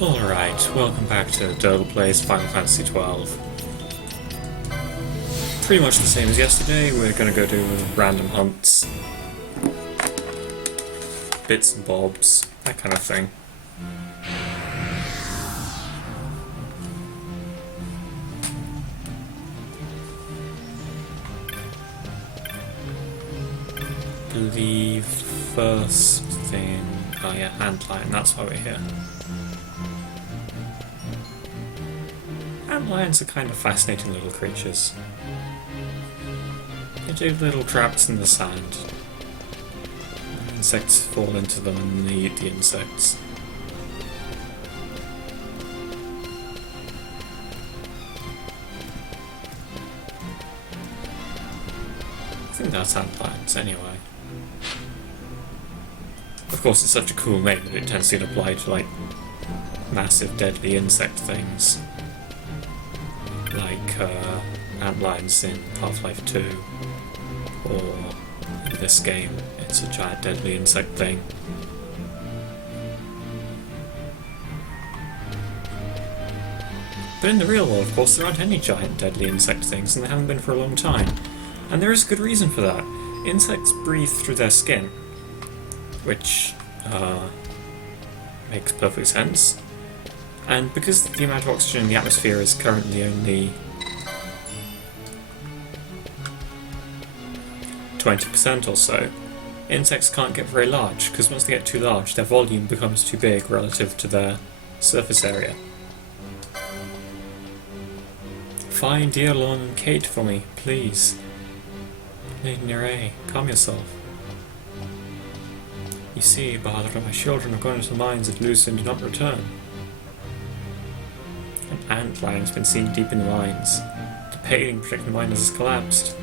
Alright, welcome back to Dirdle Plays Final Fantasy XII. Pretty much the same as yesterday, we're going to go do random hunts. Bits and bobs, that kind of thing. I believe first thing... oh yeah, antlion, that's why we're here. Antlions are kind of fascinating little creatures. They do little traps in the sand. Insects fall into them and they eat the insects. I think that's antlions anyway. Of course, it's such a cool name that it tends to get applied to like massive deadly insect things. Like antlions in Half-Life 2, or in this game, it's a giant deadly insect thing. But in the real world, of course, there aren't any giant deadly insect things, and there haven't been for a long time. And there is a good reason for that. Insects breathe through their skin, which makes perfect sense. And because the amount of oxygen in the atmosphere is currently only 20% or so, insects can't get very large, because once they get too large, their volume becomes too big relative to their surface area. Find Dirdle and Kate for me, please. Lady Nerea, calm yourself. You see, Bahadur, my children have gone into the mines at Luce and do not return. An antlion has been seen deep in the mines. The paling protecting the miners has collapsed.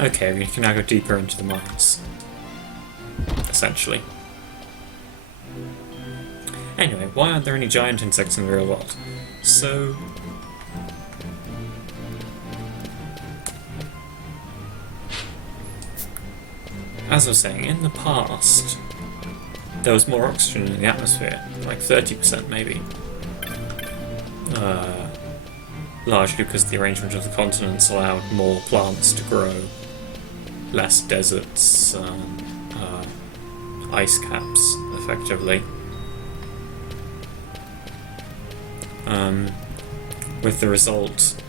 Okay, we can now go deeper into the mines. Essentially. Anyway, why aren't there any giant insects in the real world? So... as I was saying, in the past, there was more oxygen in the atmosphere, like 30% maybe. Largely because the arrangement of the continents allowed more plants to grow. Less deserts, ice caps, effectively. With the result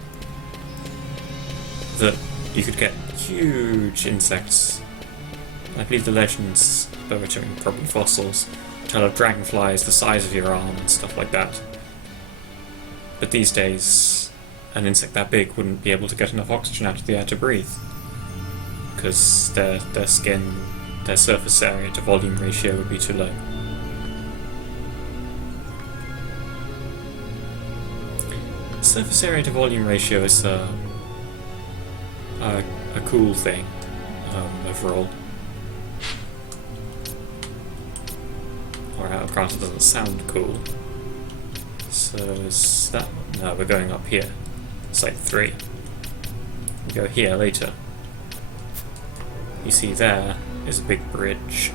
that you could get huge insects. I believe the legends, though which are probably fossils, tell of dragonflies the size of your arm and stuff like that. But these days, an insect that big wouldn't be able to get enough oxygen out of the air to breathe. Because their skin, their surface area to volume ratio would be too low. Surface area to volume ratio is a cool thing, overall. Or granted, it doesn't sound cool. So is that one? No, we're going up here. Site 3. We go here later. You see there is a big bridge.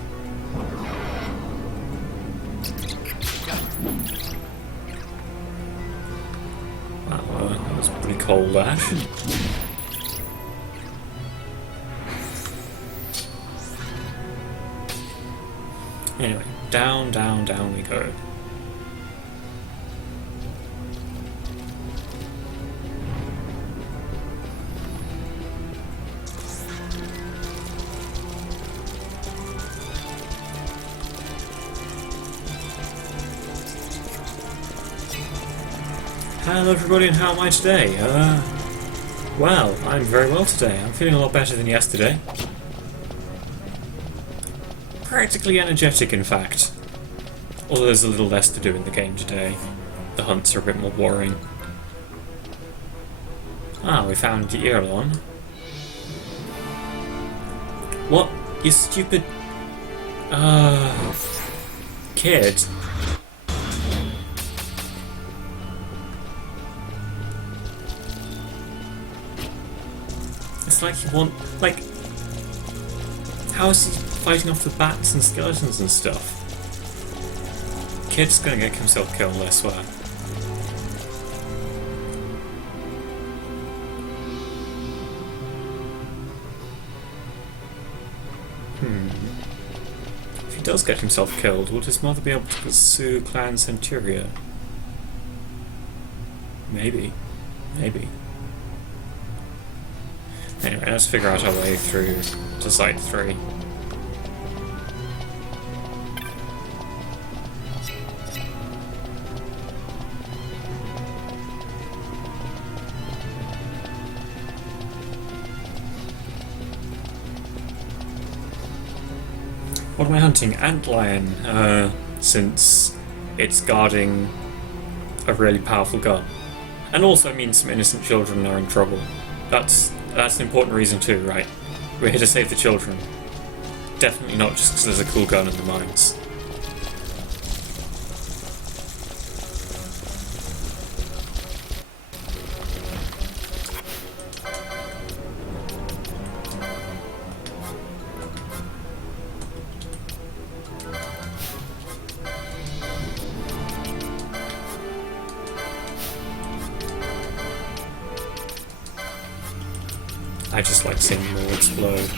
Wow, that was pretty cold, Ash. Anyway, down, down, down we go. Hello everybody, and how am I today? Well, I'm very well today. I'm feeling a lot better than yesterday. Practically energetic, in fact. Although there's a little less to do in the game today. the hunts are a bit more boring. Ah, we found the Earlon. What? You stupid... kid. It's like you want... like... how is he fighting off the bats and skeletons and stuff? Kid's gonna get himself killed, I swear. If he does get himself killed, would his mother be able to pursue Clan Centuria? Maybe. Maybe. Anyway, let's figure out our way through to Site 3. What am I hunting? Antlion, since it's guarding a really powerful gun. And also means some innocent children are in trouble. That's an important reason too, right? We're here to save the children. Definitely not just because there's a cool gun in the mines. I just like seeing them all explode.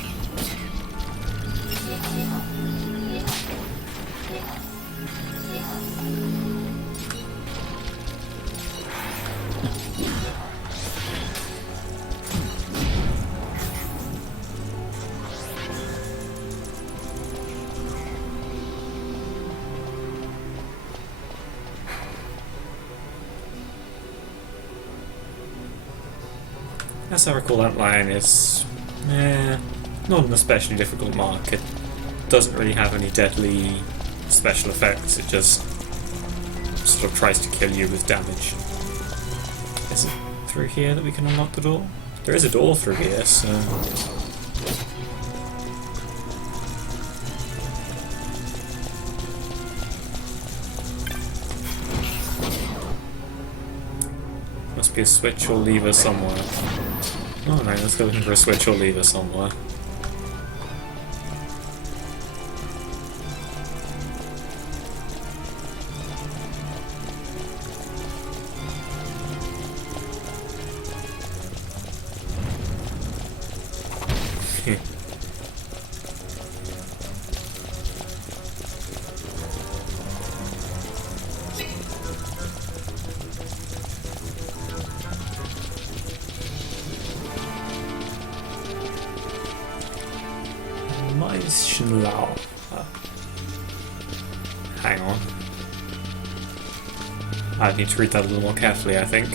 As I recall, Antlion is not an especially difficult mark. It doesn't really have any deadly special effects. It just sort of tries to kill you with damage. Is it through here that we can unlock the door? There is a door through here, so... must be a switch or lever somewhere. Alright, let's go looking for a switch or lever somewhere. Miscellanea. Hang on. I need to read that a little more carefully, I think.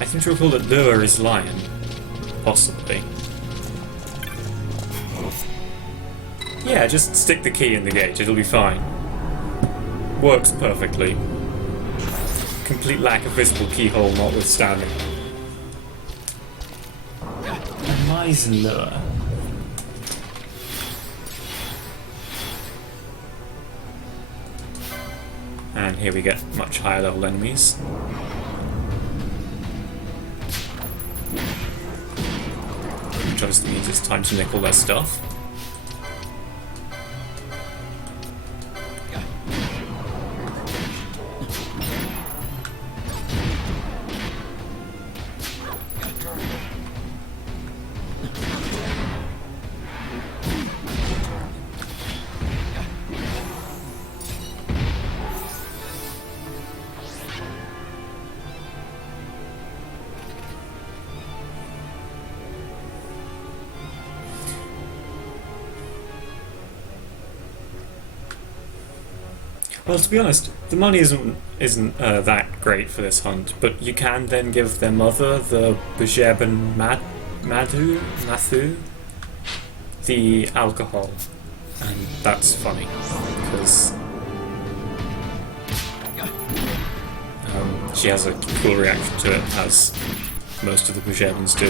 I seem to recall that lure is lion. Possibly. Yeah, just stick the key in the gate, it'll be fine. Works perfectly. Complete lack of visible keyhole notwithstanding. Miscellanea. And here we get much higher level enemies. Which obviously means it's time to nick all their stuff. Well, to be honest, the money isn't that great for this hunt, but you can then give their mother, the Bujeben Mathu, the alcohol, and that's funny, because She has a cool reaction to it, as most of the Bujevans do.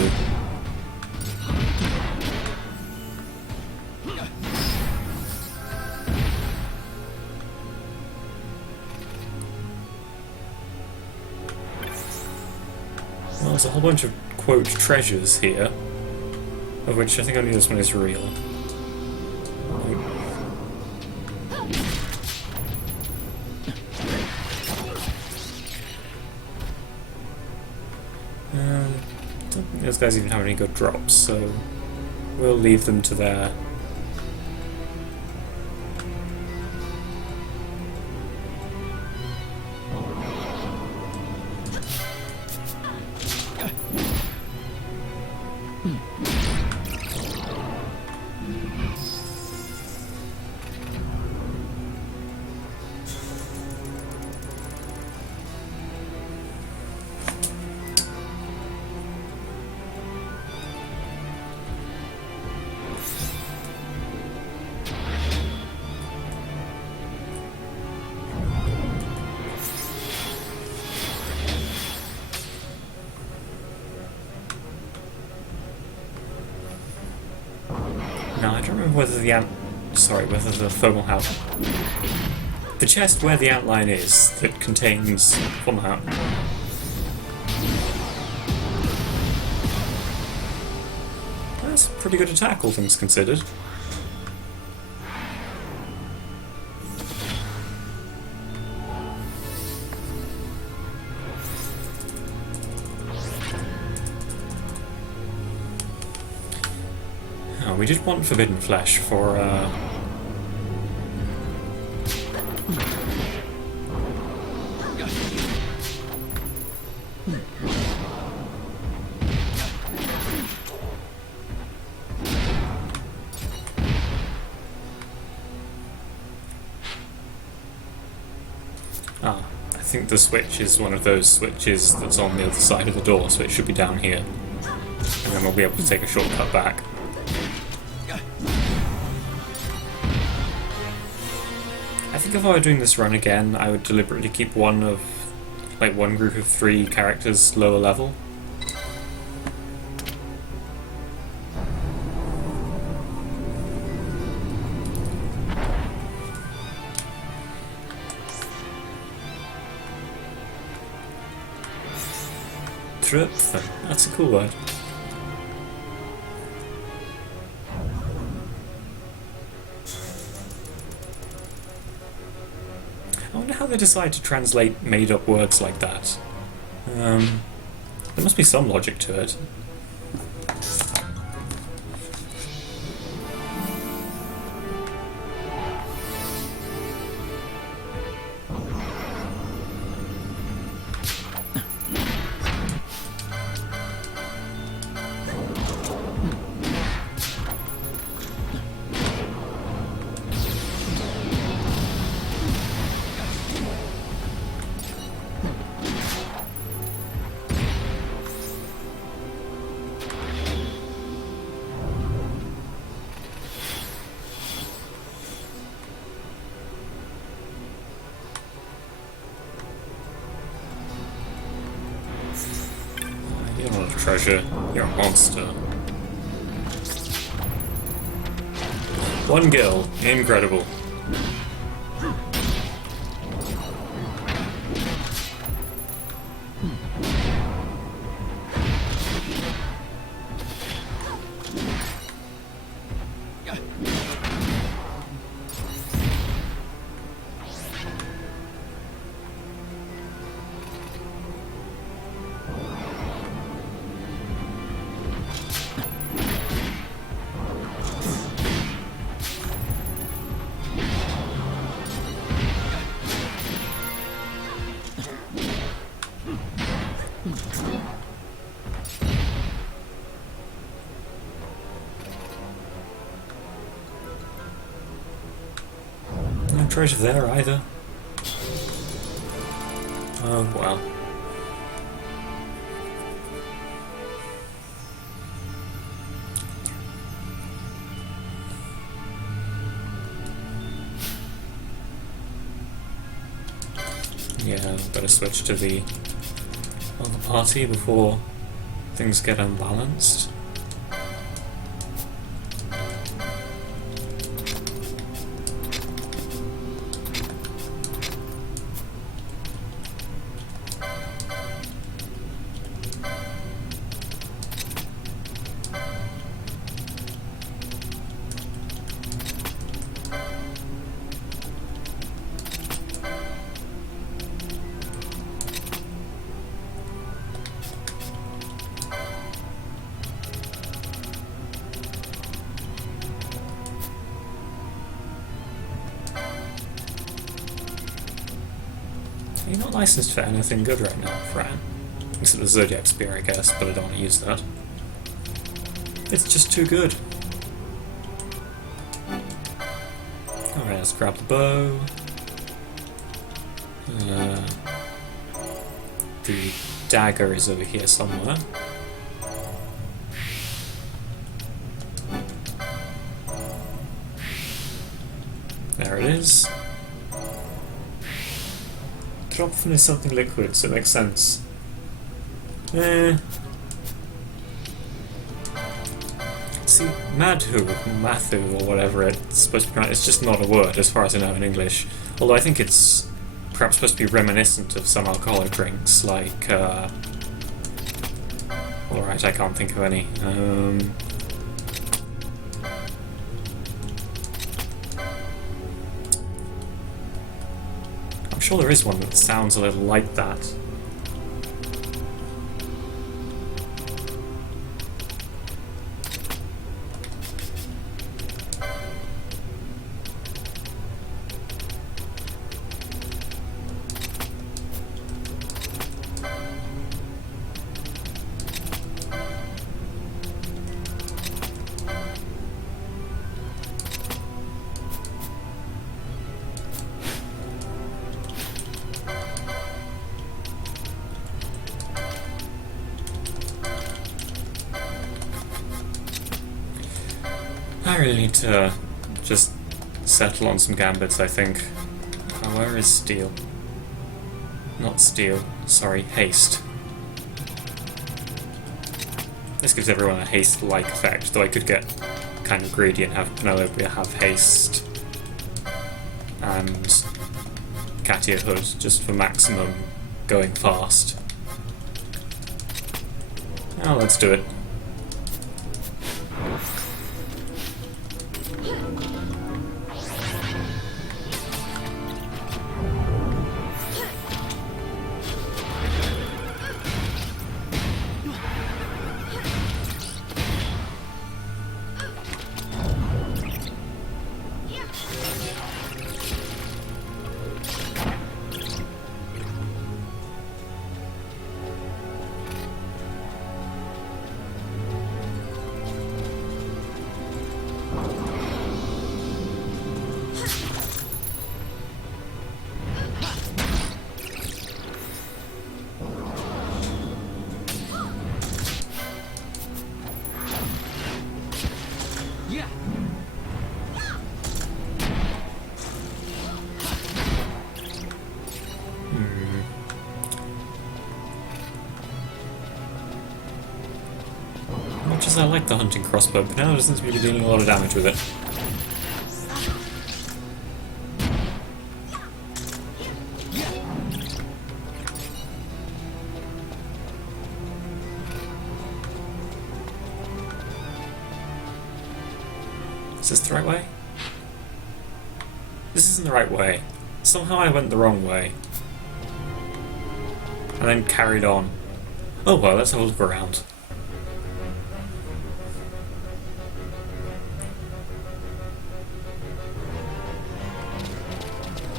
Well, there's a whole bunch of, quote, treasures here, of which I think only this one is real. I don't think those guys even have any good drops, so we'll leave them to their... Now, I don't remember whether whether the thermal house... The chest where the outline is, that contains thermal house. That's a pretty good attack, all things considered. We did want forbidden flesh for, I think the switch is one of those switches that's on the other side of the door, so it should be down here. And then we'll be able to take a shortcut back. I think if I were doing this run again, I would deliberately keep one group of 3 characters lower level. Trupfen, that's a cool word. I wonder how they decide to translate made-up words like that. There must be some logic to it. You're not a treasure, you're a monster. 1 gil, incredible. No treasure there either. Oh well. Yeah, better switch to the of the party before things get unbalanced. You're not licensed for anything good right now, Fran. Except the Zodiac Spear, I guess, but I don't want to use that. It's just too good. Alright, let's grab the bow. The dagger is over here somewhere. There it is. Drop from is something liquid, so it makes sense. See, Mathu, or whatever it's supposed to be pronounced, it's just not a word as far as I know in English. Although I think it's perhaps supposed to be reminiscent of some alcoholic drinks, like, alright, I can't think of any. I'm sure there is one that sounds a little like that. I really need to just settle on some gambits, I think. Oh, where is steel? Not steel, sorry, haste. This gives everyone a haste-like effect, though I could get kind of greedy and have Penelope have haste and Katia Hood just for maximum going fast. Oh, let's do it. Much as I like the hunting crossbow, but now it doesn't seem to be dealing a lot of damage with it. Is this the right way? This isn't the right way. Somehow I went the wrong way. And then carried on. Oh well, let's have a look around.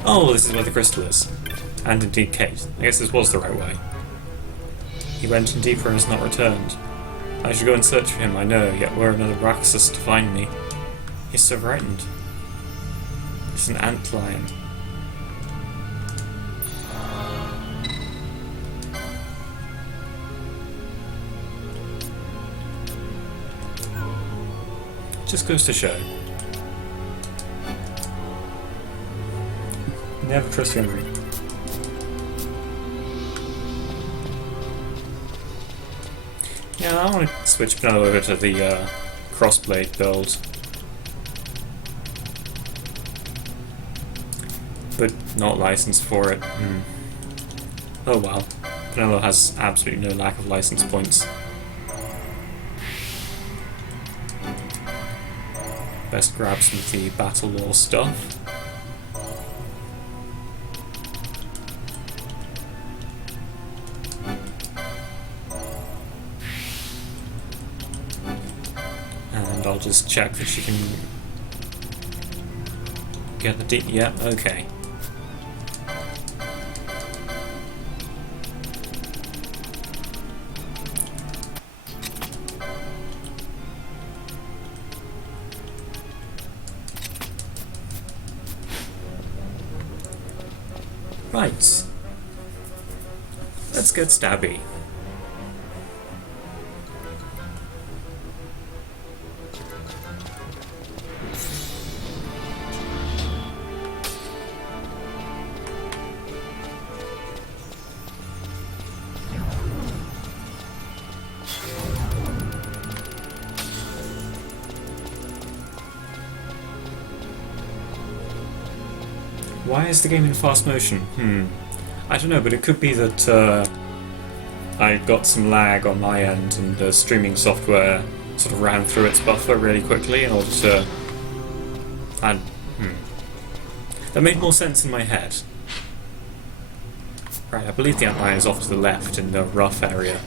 Oh, this is where the crystal is. And indeed Kate. I guess this was the right way. He went in deeper and has not returned. I should go and search for him, I know, yet were another Raxus to find me. He's so frightened. It's an antlion. Just goes to show. Never trust your enemy. Yeah, I want to switch Pinello over to the crossblade build. But not licensed for it. Oh well. Pinello has absolutely no lack of license points. Best grab some of the Battle Lore stuff. And I'll just check that she can get the yeah, okay. Right. Let's get stabby. Why is the game in fast motion? I don't know, but it could be that I got some lag on my end and the streaming software sort of ran through its buffer really quickly in order to... That made more sense in my head. Right, I believe the outline is off to the left in the rough area.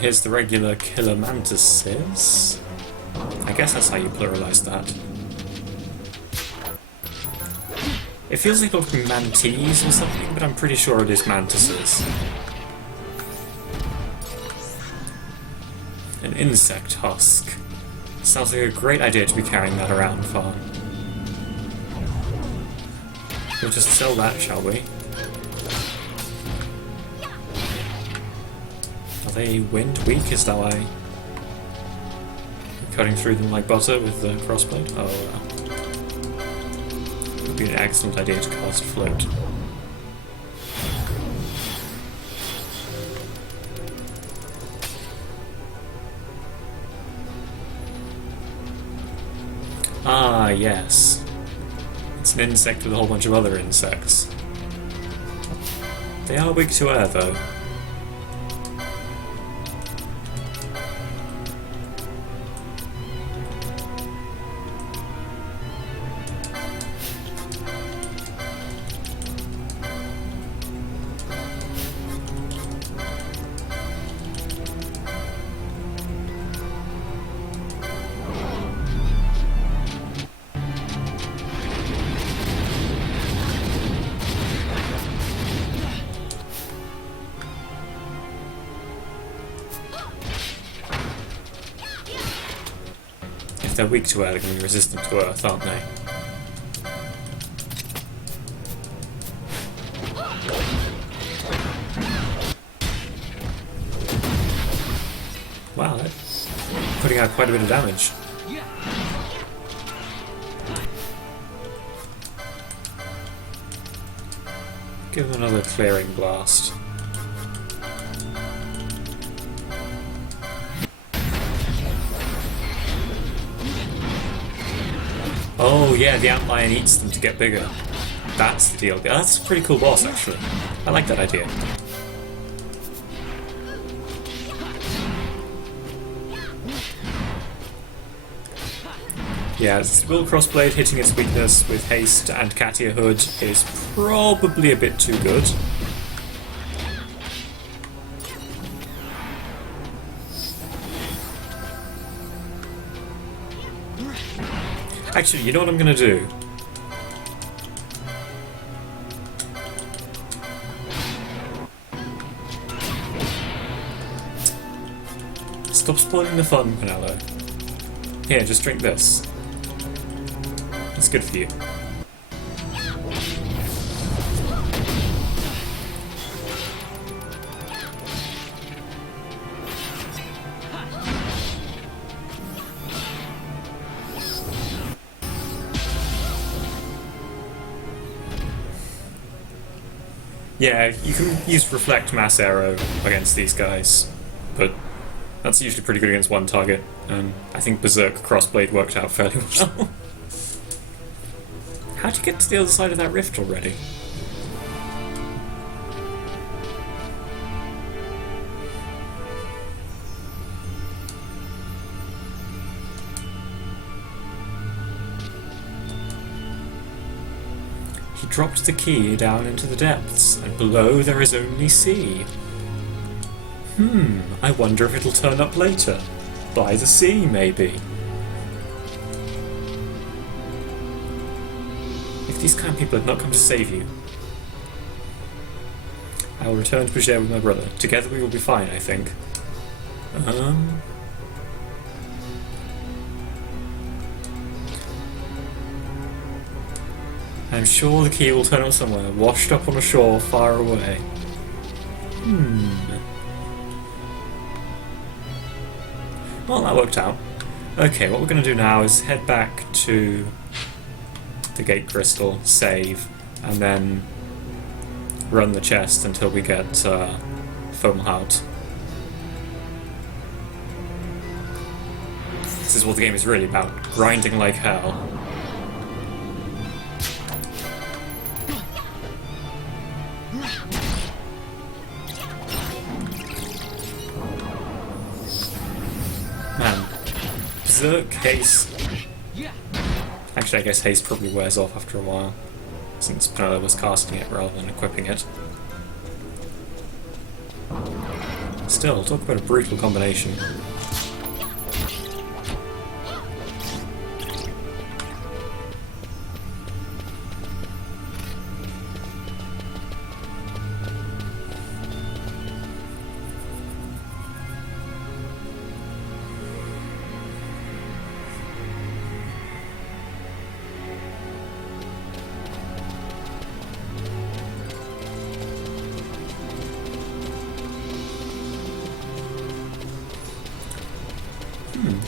Here's the regular killer mantises. I guess that's how you pluralize that. It feels like looking mantees or something, but I'm pretty sure it is mantises. An insect husk. Sounds like a great idea to be carrying that around far. We'll just sell that, shall we? Are they wind weak? Is that why? Cutting through them like butter with the crossblade? Oh, would be an excellent idea to cast float. Ah, yes. It's an insect with a whole bunch of other insects. They are weak to air, though. If they're weak to air, they're going to be resistant to earth, aren't they? Wow, that's putting out quite a bit of damage. Give them another clearing blast. Oh yeah, the antlion eats them to get bigger. That's the deal. That's a pretty cool boss, actually. I like that idea. Yeah, Will Crossblade hitting its weakness with haste and Katia Hood is probably a bit too good. Actually, you know what I'm gonna do? Stop spoiling the fun, Pinello. Here, just drink this. It's good for you. Yeah, you can use Reflect Mass Arrow against these guys, but that's usually pretty good against one target, and I think Berserk Crossblade worked out fairly well. How'd you get to the other side of that rift already? He dropped the key down into the depths, and below there is only sea. I wonder if it'll turn up later. By the sea, maybe. If these kind people had not come to save you, I will return to Bajir with my brother. Together we will be fine, I think. I'm sure the key will turn up somewhere, washed up on a shore far away. Well, that worked out. Okay, what we're going to do now is head back to the gate crystal, save, and then run the chest until we get Foamheart. This is what the game is really about, grinding like hell. Man, Berserk Haste. Actually, I guess Haste probably wears off after a while, since Pinello was casting it rather than equipping it. Still, talk about a brutal combination.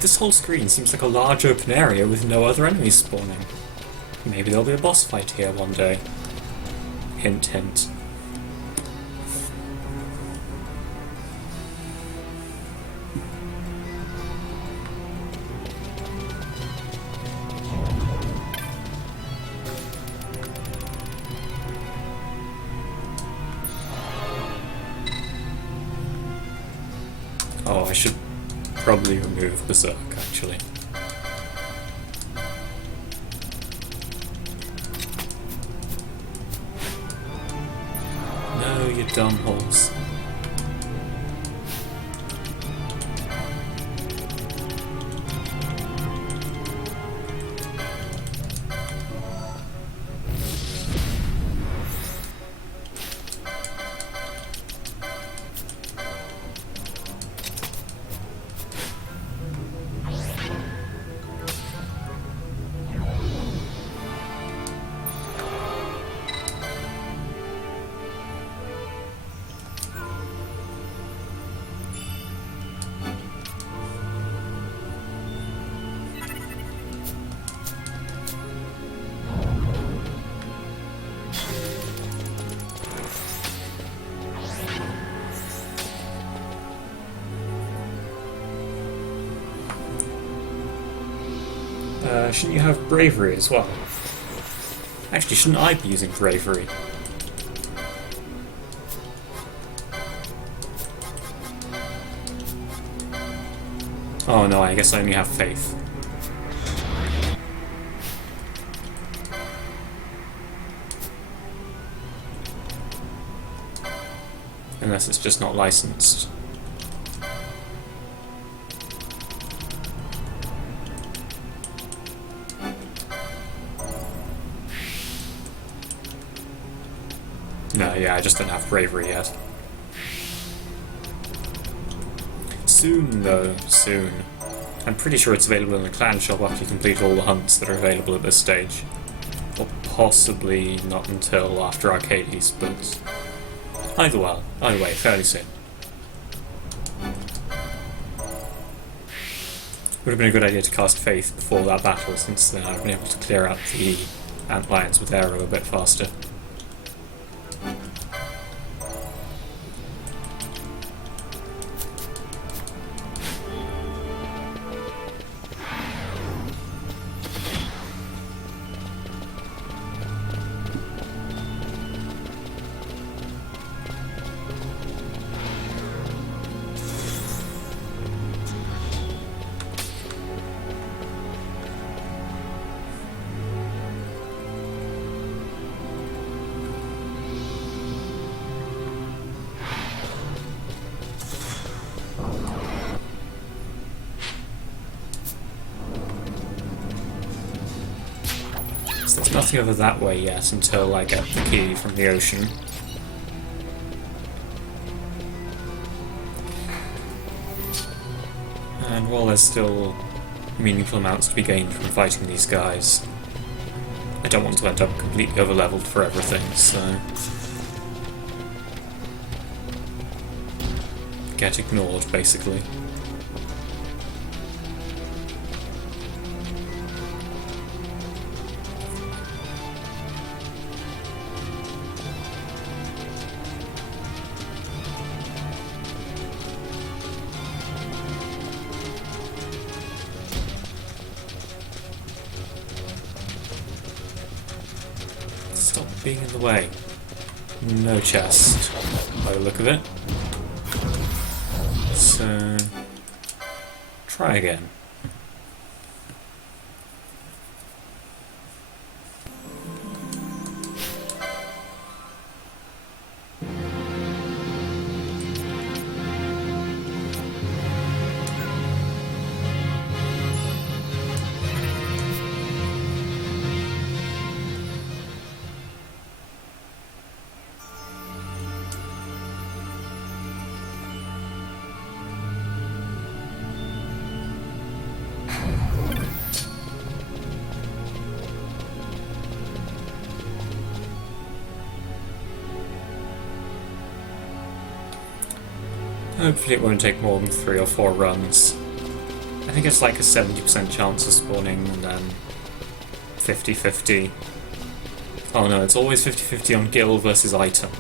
This whole screen seems like a large open area with no other enemies spawning. Maybe there'll be a boss fight here one day. Hint, hint. Oh, I should probably remove Berserk, actually. No, you dumb holes. Shouldn't you have bravery as well? Actually, shouldn't I be using bravery? Oh no, I guess I only have faith. Unless it's just not licensed. No, yeah, I just don't have bravery yet. Soon, though. Soon. I'm pretty sure it's available in the clan shop after you complete all the hunts that are available at this stage. Or possibly not until after Arcades, but either way, fairly soon. Would have been a good idea to cast Faith before that battle, since then I've been able to clear out the antlions with arrow a bit faster. So there's nothing over that way yet until I get the key from the ocean. And while there's still meaningful amounts to be gained from fighting these guys, I don't want to end up completely overleveled for everything, so get ignored, basically. Stop being in the way. No chest, by the look of it. So, try again. Hopefully it won't take more than 3 or 4 runs. I think it's like a 70% chance of spawning and then 50-50. Oh no, it's always 50-50 on guild versus item.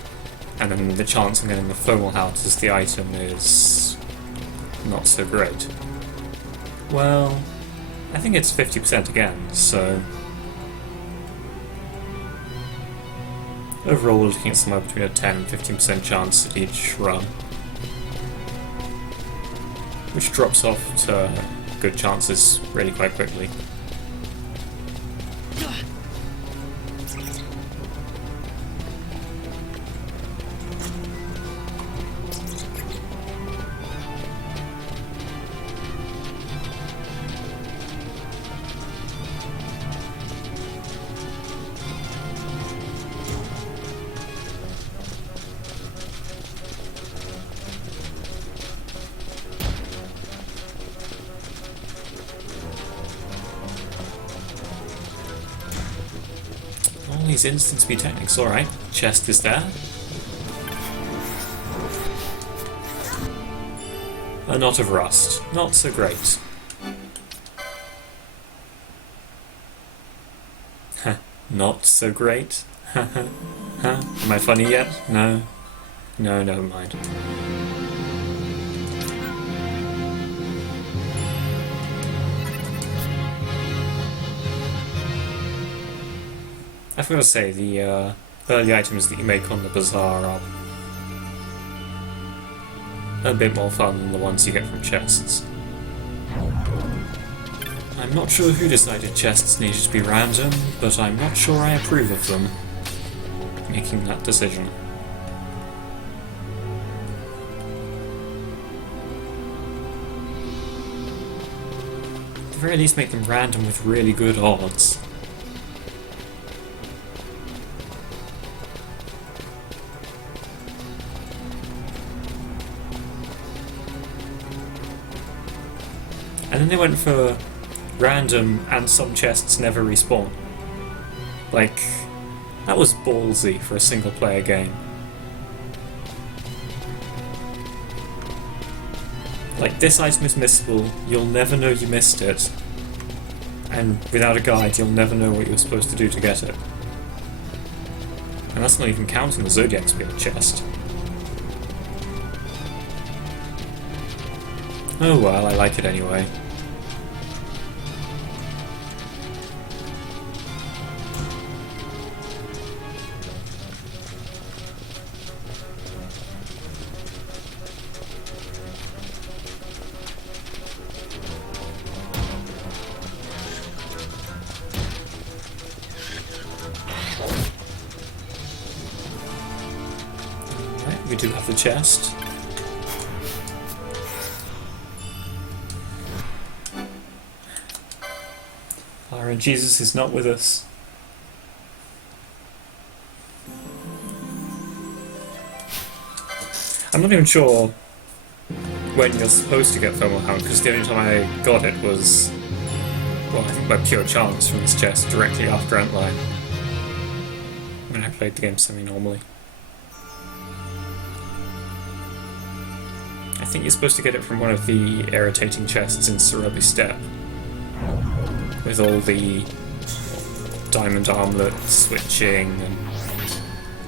And then the chance of getting the Fomalhaut as the item is not so great. Well, I think it's 50% again, so overall we're looking at somewhere between a 10 and 15% chance at each run, which drops off to good chances really quite quickly. All these instant speed techniques, alright. Chest is there. A knot of rust. Not so great. Not so great? Huh? Am I funny yet? No? No, never mind. I've got to say, the early items that you make on the bazaar are a bit more fun than the ones you get from chests. I'm not sure who decided chests needed to be random, but I'm not sure I approve of them making that decision. At the very least, make them random with really good odds. And then they went for random and some chests never respawn. Like, that was ballsy for a single player game. Like, this item is missable, you'll never know you missed it, and without a guide you'll never know what you're supposed to do to get it. And that's not even counting the Zodiac Spirit chest. Oh well, I like it anyway. Right, we do have the chest. Jesus is not with us. I'm not even sure when you're supposed to get Thermal Hound, because the only time I got it was, well, I think by pure chance from this chest directly after Antline, when I played the game semi-normally. I think you're supposed to get it from one of the irritating chests in Cerubi Steppe, with all the diamond armlet switching and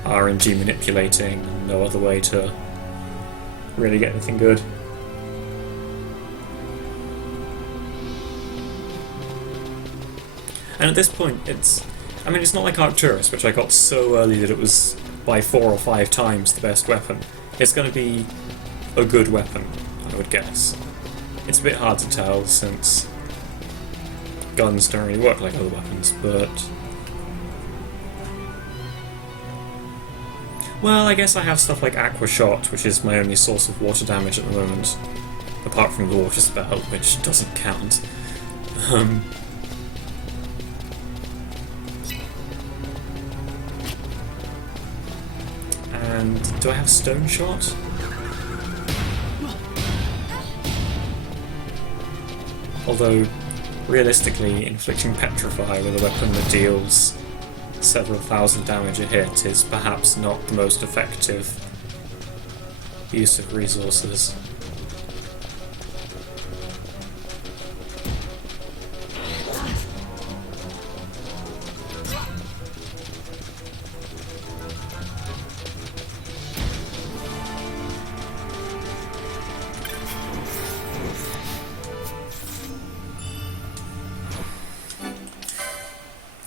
RNG manipulating and no other way to really get anything good. And at this point, it's not like Arcturus, which I got so early that it was by 4 or 5 times the best weapon. It's going to be a good weapon, I would guess. It's a bit hard to tell since guns don't really work like other weapons, but... well, I guess I have stuff like Aqua Shot, which is my only source of water damage at the moment, apart from the water spell, which doesn't count. And do I have Stone Shot? Although, realistically, inflicting Petrify with a weapon that deals several thousand damage a hit is perhaps not the most effective use of resources.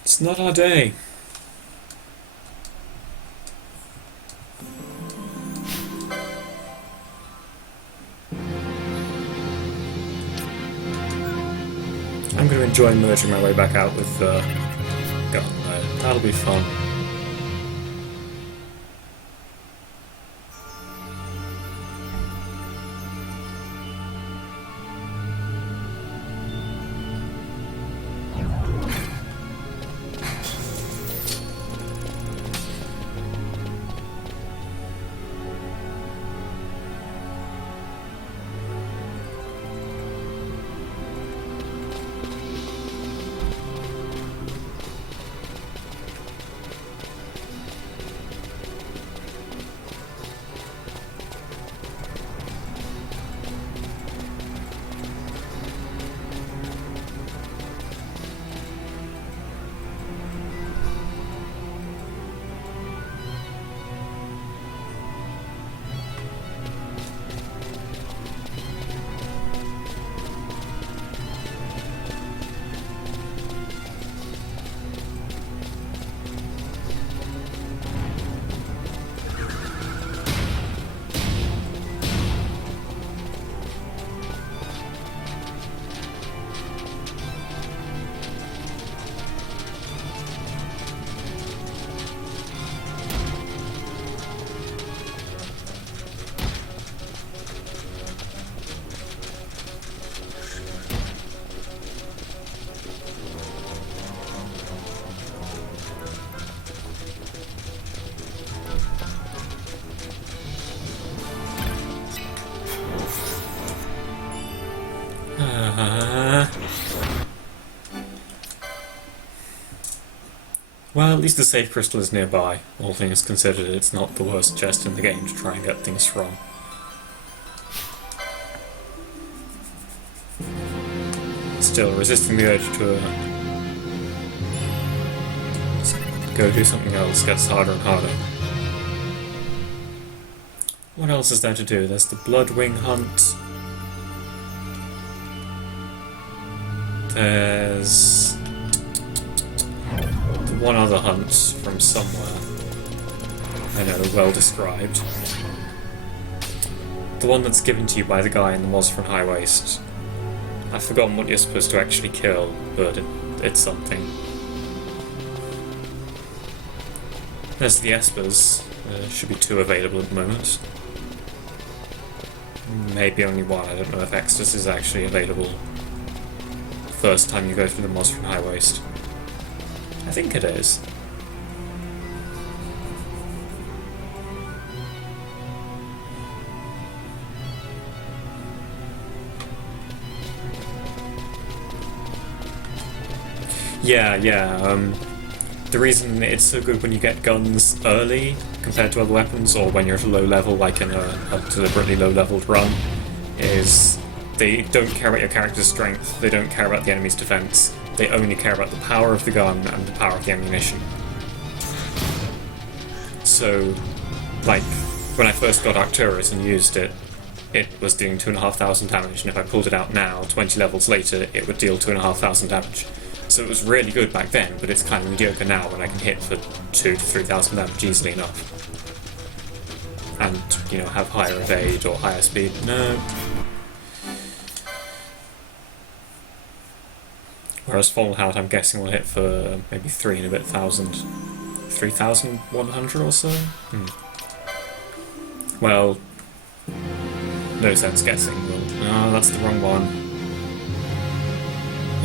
It's not our day. I'm going to enjoy merging my way back out with gun. That'll be fun. Well, at least the safe crystal is nearby. All things considered, it's not the worst chest in the game to try and get things from. Still, resisting the urge to go do something else gets harder and harder. What else is there to do? There's the Bloodwing hunt. There's the one other hunt from somewhere. I know, well described. The one that's given to you by the guy in the Mosfron High Waist. I've forgotten what you're supposed to actually kill, but it's something. There's the Espers. There should be 2 available at the moment. Maybe only 1. I don't know if Extus is actually available first time you go through the Mosfron High Waist. I think it is. Yeah. The reason it's so good when you get guns early compared to other weapons, or when you're at a low level, like in a deliberately low-leveled run, is they don't care about your character's strength, they don't care about the enemy's defense, they only care about the power of the gun and the power of the ammunition. So, like, when I first got Arcturus and used it, it was doing 2,500 damage, and if I pulled it out now, 20 levels later, it would deal 2,500 damage. So it was really good back then, but it's kind of mediocre now when I can hit for 2,000 to 3,000 damage easily enough. And, have higher evade or higher speed. No. Whereas Fallout, I'm guessing, will hit for maybe 3 and a bit thousand. 3,100 or so? Well, no sense guessing. No, that's the wrong one.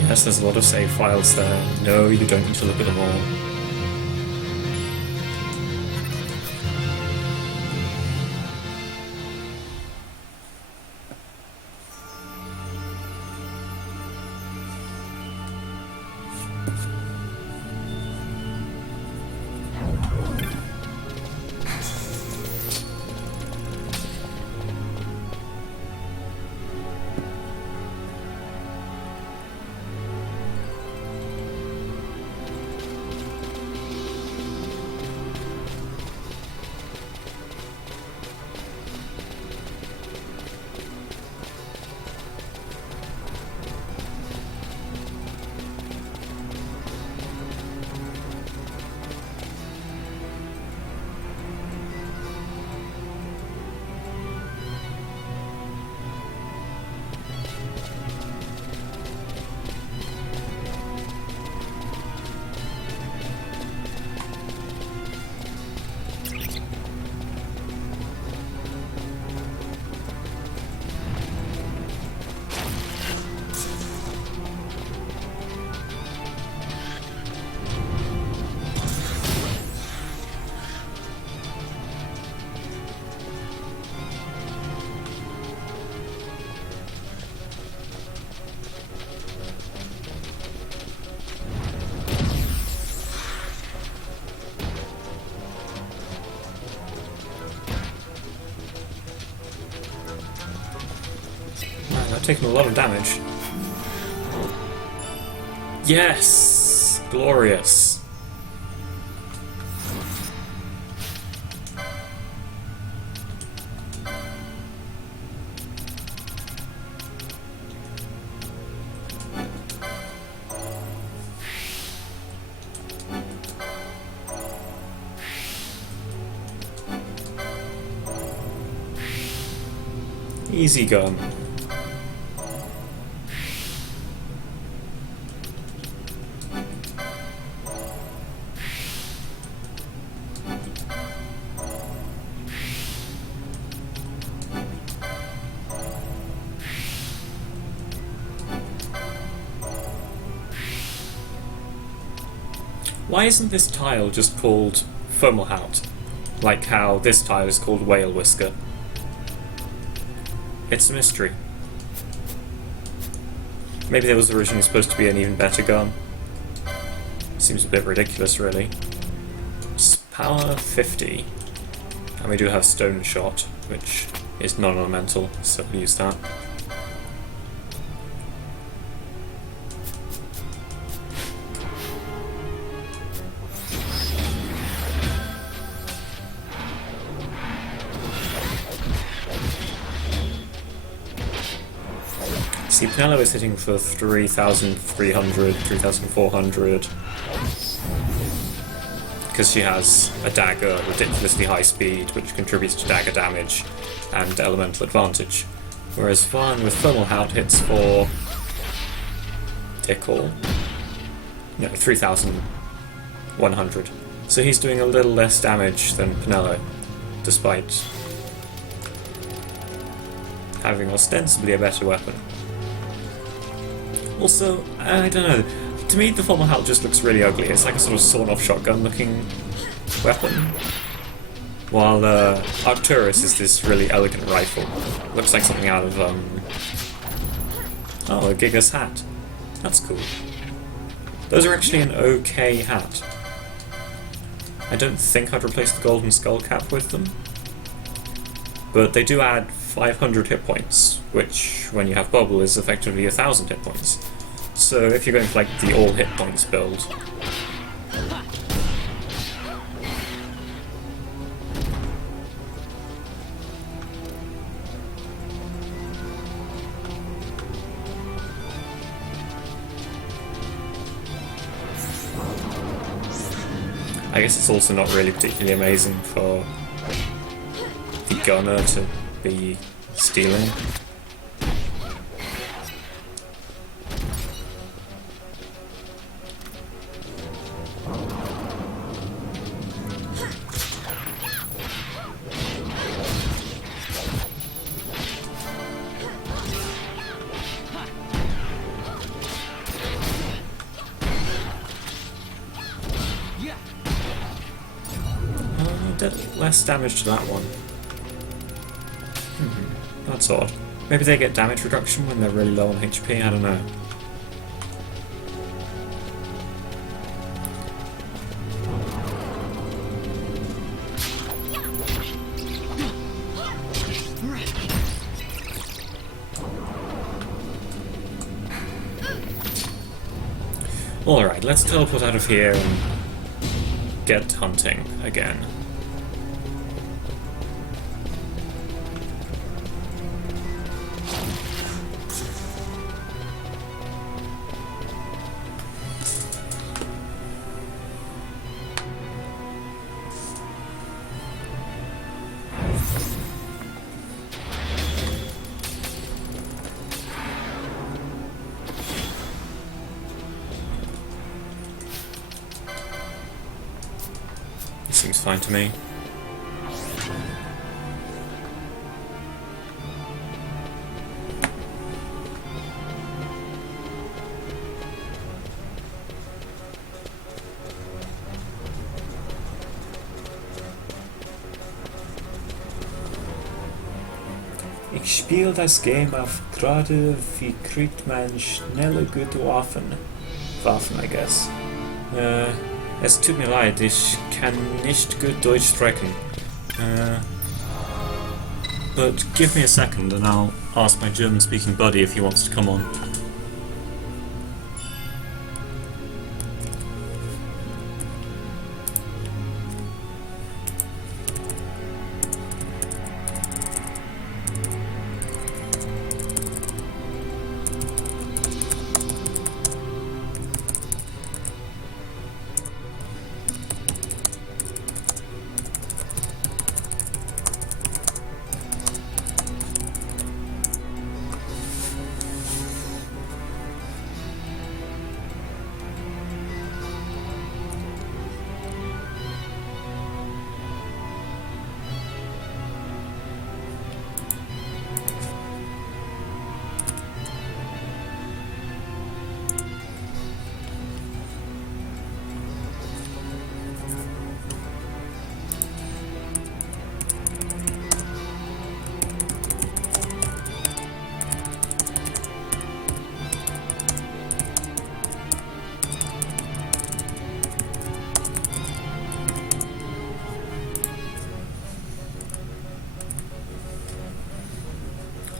Yes, there's a lot of save files there. No, you don't need to look at them all. Taking a lot of damage. Yes! Glorious. Easy gun. Why isn't this tile just called Fomalhaut? Like how this tile is called Whale Whisker? It's a mystery. Maybe there was originally supposed to be an even better gun. Seems a bit ridiculous, really. It's power 50. And we do have Stone Shot, which is non-elemental, so we'll use that. See, Penelope is hitting for 3,300, 3,400. Because she has a dagger, ridiculously high speed, which contributes to dagger damage and elemental advantage. Whereas Vaughn with Thermal Hout hits for Tickle. No, 3,100. So he's doing a little less damage than Penelope, despite having ostensibly a better weapon. Also, I don't know, to me the Thermal Hout just looks really ugly. It's like a sort of sawn-off shotgun looking weapon. While Arcturus is this really elegant rifle. Looks like something out of, oh, a Giga's hat. That's cool. Those are actually an okay hat. I don't think I'd replace the golden skull cap with them. But they do add 500 hit points, which, when you have Bubble, is effectively 1,000 hit points. So if you're going for like the all hit points build, I guess it's also not really particularly amazing for the gunner to be stealing. Less damage to that one. That's odd. Maybe they get damage reduction when they're really low on HP, I don't know. Alright, let's teleport out of here and get hunting again. Seems fine to me. Ich spiele das Game auf gerade wie kriegt man schnelle gute Waffen, I guess. Es tut mir leid, ich kann nicht gut Deutsch sprechen. But give me a second and I'll ask my German-speaking buddy if he wants to come on.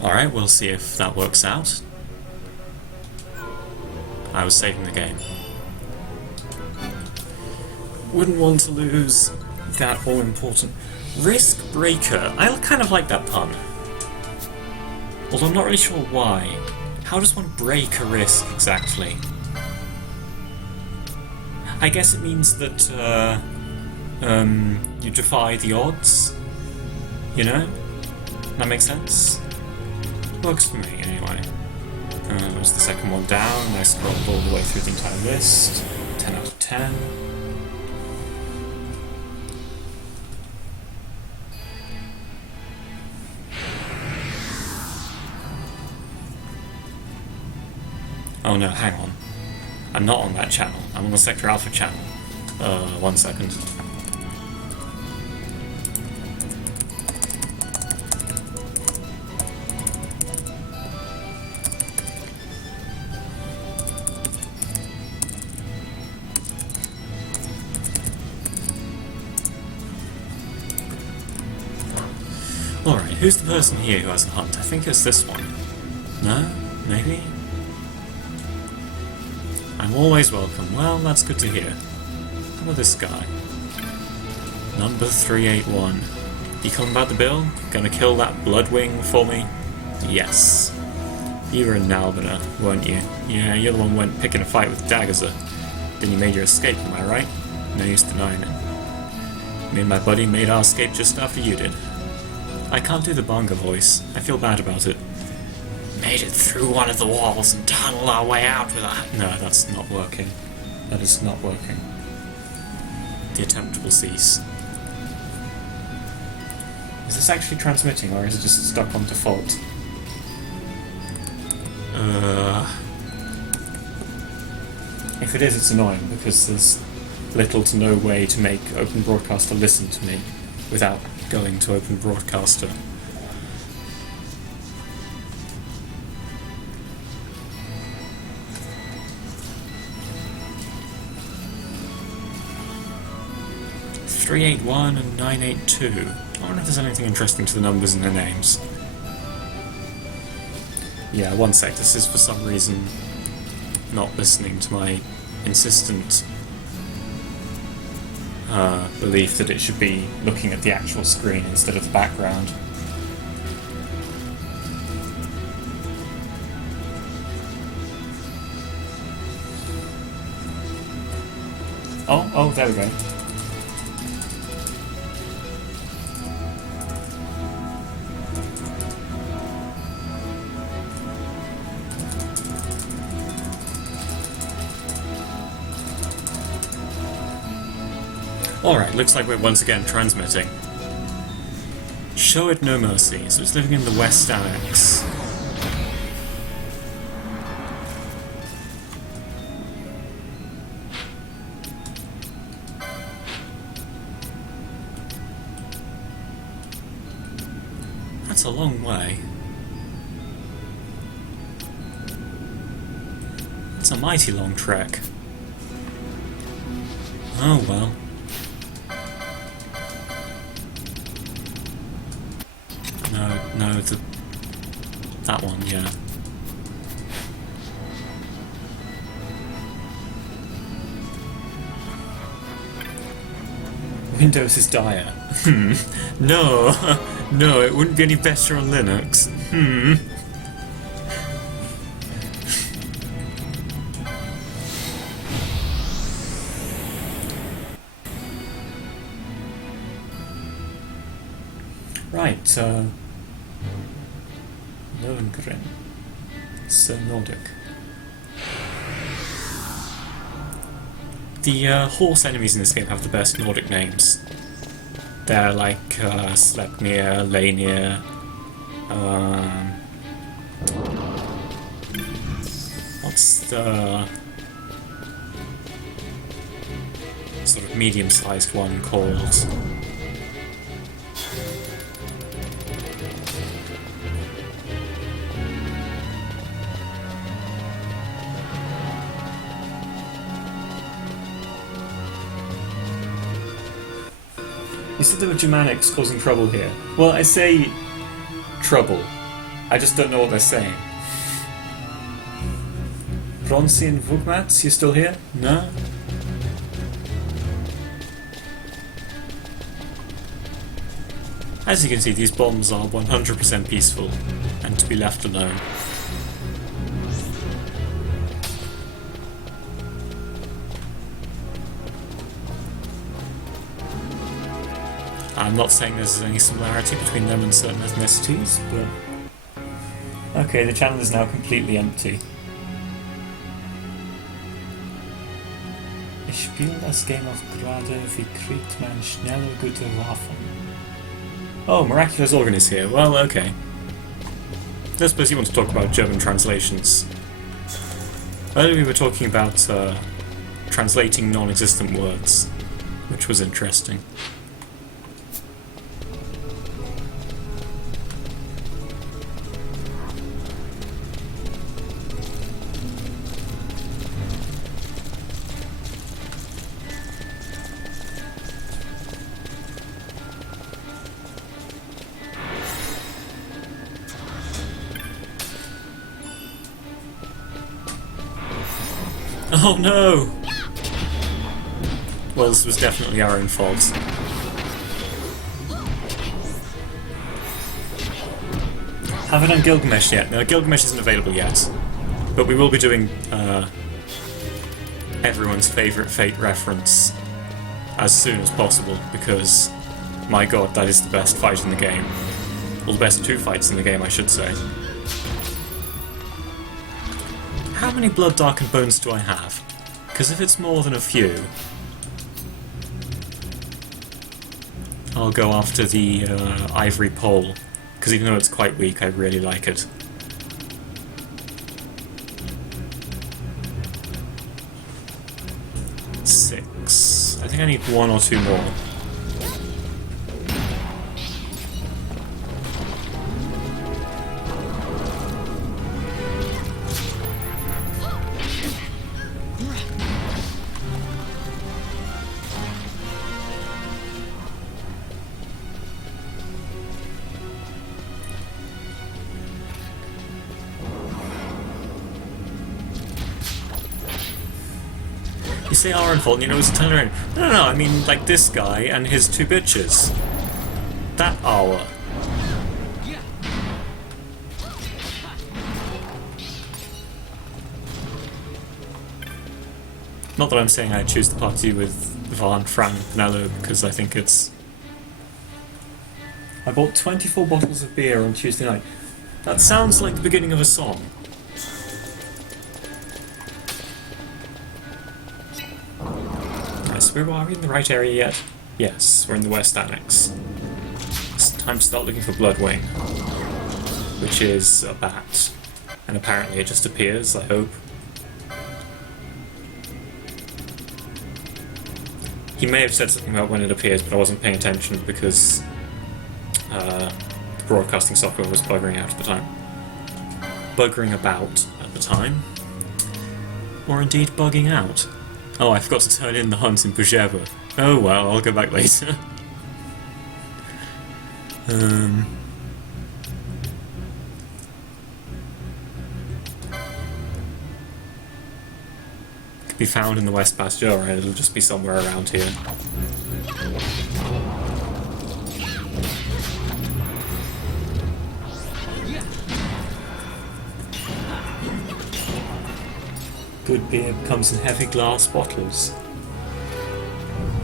Alright, we'll see if that works out. I was saving the game. Wouldn't want to lose that all-important Risk Breaker. I kind of like that pun. Although I'm not really sure why. How does one break a risk exactly? I guess it means that you defy the odds. You know? That makes sense? Works for me, anyway. That was the second one down. I scrolled all the way through the entire list. 10 out of 10. Oh no, hang on. I'm not on that channel. I'm on the Sector Alpha channel. 1 second. Alright, who's the person here who has a hunt? I think it's this one. No? Maybe? I'm always welcome. Well, that's good to hear. How about this guy? Number 381. You coming about the bill? Gonna kill that Bloodwing for me? Yes. You were in Nalbina, weren't you? Yeah, you're the one who went picking a fight with Daggerza. Then you made your escape, am I right? No use denying it. Me and my buddy made our escape just after you did. I can't do the Bonga voice. I feel bad about it. Made it through one of the walls and tunneled our way out with a... No, that's not working. That is not working. The attempt will cease. Is this actually transmitting, or is it just stuck on default? If it is, it's annoying, because there's little to no way to make Open Broadcaster listen to me without going to Open Broadcaster. .381 and 982. I wonder if there's anything interesting to the numbers in their names. Yeah, 1 sec, this is for some reason not listening to my insistent belief that it should be looking at the actual screen instead of the background. Oh, there we go. Alright, looks like we're once again transmitting. Show it no mercy, so it's living in the West Annex. That's a long way. It's a mighty long trek. Oh well. No, that one, yeah. Windows is dire. No, no, it wouldn't be any better on Linux. Right, Lohengrin. So Nordic. The horse enemies in this game have the best Nordic names. They're like Sleipnir, Leinir, what's the sort of medium-sized one called? You said there were Germanics causing trouble here. Well, I say trouble. I just don't know what they're saying. Bronzy and Vugmats, you still here? No? As you can see, these bombs are 100% peaceful, and to be left alone. I'm not saying there's any similarity between them and certain ethnicities, but... Okay, the channel is now completely empty. Ich spiele das Game of gerade, wie kriegt man schneller gute Waffen? Oh, Miraculous Organ is here. Well, okay. I suppose you want to talk about German translations. Earlier we were talking about translating non-existent words, which was interesting. Oh no! Well, this was definitely our own fault. Haven't done Gilgamesh yet. No, Gilgamesh isn't available yet. But we will be doing everyone's favourite Fate reference as soon as possible, because, my god, that is the best fight in the game. Well, the best two fights in the game, I should say. How many blood darkened bones do I have? Because if it's more than a few, I'll go after the ivory pole, because even though it's quite weak, I really like it. Six. I think I need one or two more. You say our fault, you know, it's turn around. No, I mean, like this guy and his two bitches. That our. Not that I'm saying I choose the party with Van, Fran, Pinello, because I think it's... I bought 24 bottles of beer on Tuesday night. That sounds like the beginning of a song. Are we in the right area yet? Yes, we're in the West Annex. It's time to start looking for Bloodwing, which is a bat. And apparently it just appears, I hope. He may have said something about when it appears, but I wasn't paying attention because the broadcasting software was buggering out at the time. Buggering about at the time. Or indeed bugging out. Oh, I forgot to turn in the hunt in Pujeva. Oh well, I'll go back later. Could be found in the West Pasture, or it'll just be somewhere around here. Good beer comes in heavy glass bottles.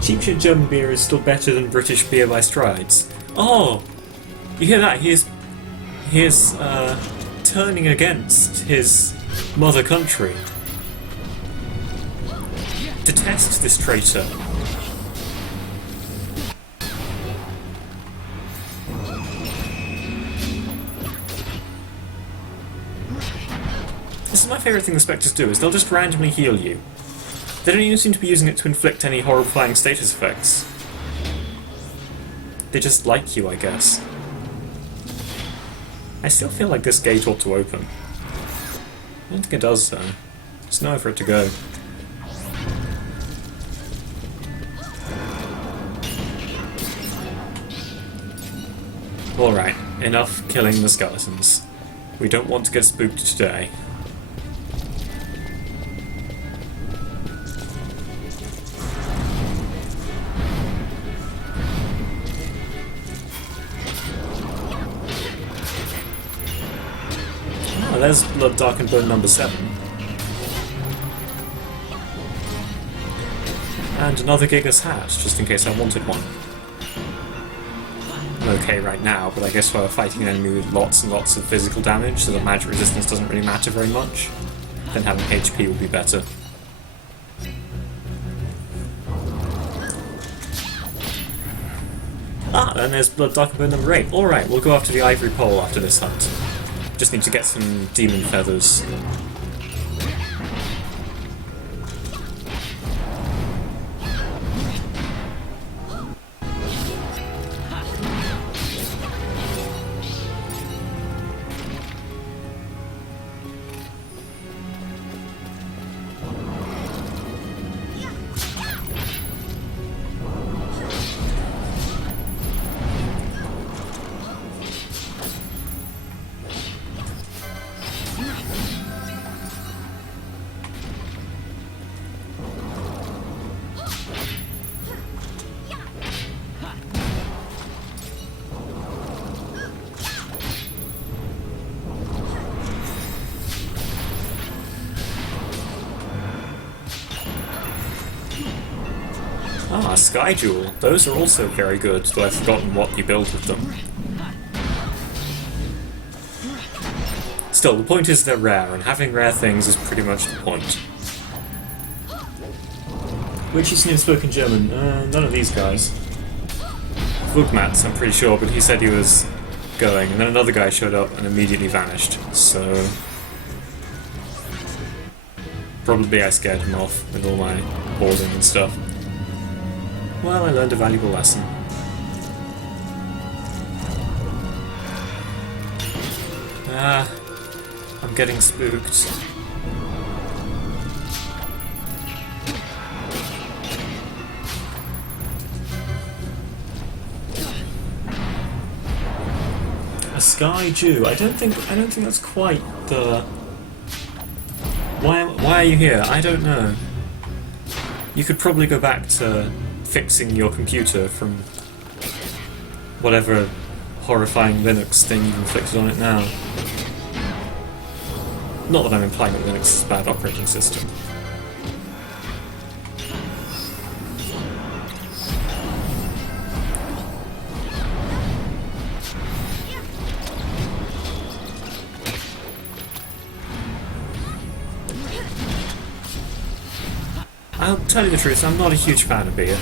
Cheap shit German beer is still better than British beer by strides. Oh! You hear that? He is turning against his mother country. Detest this traitor. This is my favourite thing the Spectres do, is they'll just randomly heal you. They don't even seem to be using it to inflict any horrifying status effects. They just like you, I guess. I still feel like this gate ought to open. I don't think it does, though. There's nowhere for it to go. Alright, enough killing the skeletons. We don't want to get spooked today. Oh, there's Blood, Dark and Bone number 7. And another Giga's hat, just in case I wanted one. I'm okay right now, but I guess we're fighting an enemy with lots and lots of physical damage, so that magic resistance doesn't really matter very much. Then having HP will be better. Ah, and there's Blood, Dark and Bone number 8. Alright, we'll go after the Ivory Pole after this hunt. Just need to get some demon feathers. Ah, Sky Jewel. Those are also very good, though I've forgotten what you build with them. Still, the point is they're rare, and having rare things is pretty much the point. Which is spoken German? None of these guys. Vugmatz, I'm pretty sure, but he said he was going, and then another guy showed up and immediately vanished, so... Probably I scared him off with all my hoarding and stuff. Well, I learned a valuable lesson. Ah, I'm getting spooked. A Sky Jew. I don't think that's quite the... Why are you here? I don't know. You could probably go back to fixing your computer from whatever horrifying Linux thing you've inflicted on it now. Not that I'm implying that Linux is a bad operating system. I'll tell you the truth, I'm not a huge fan of beer.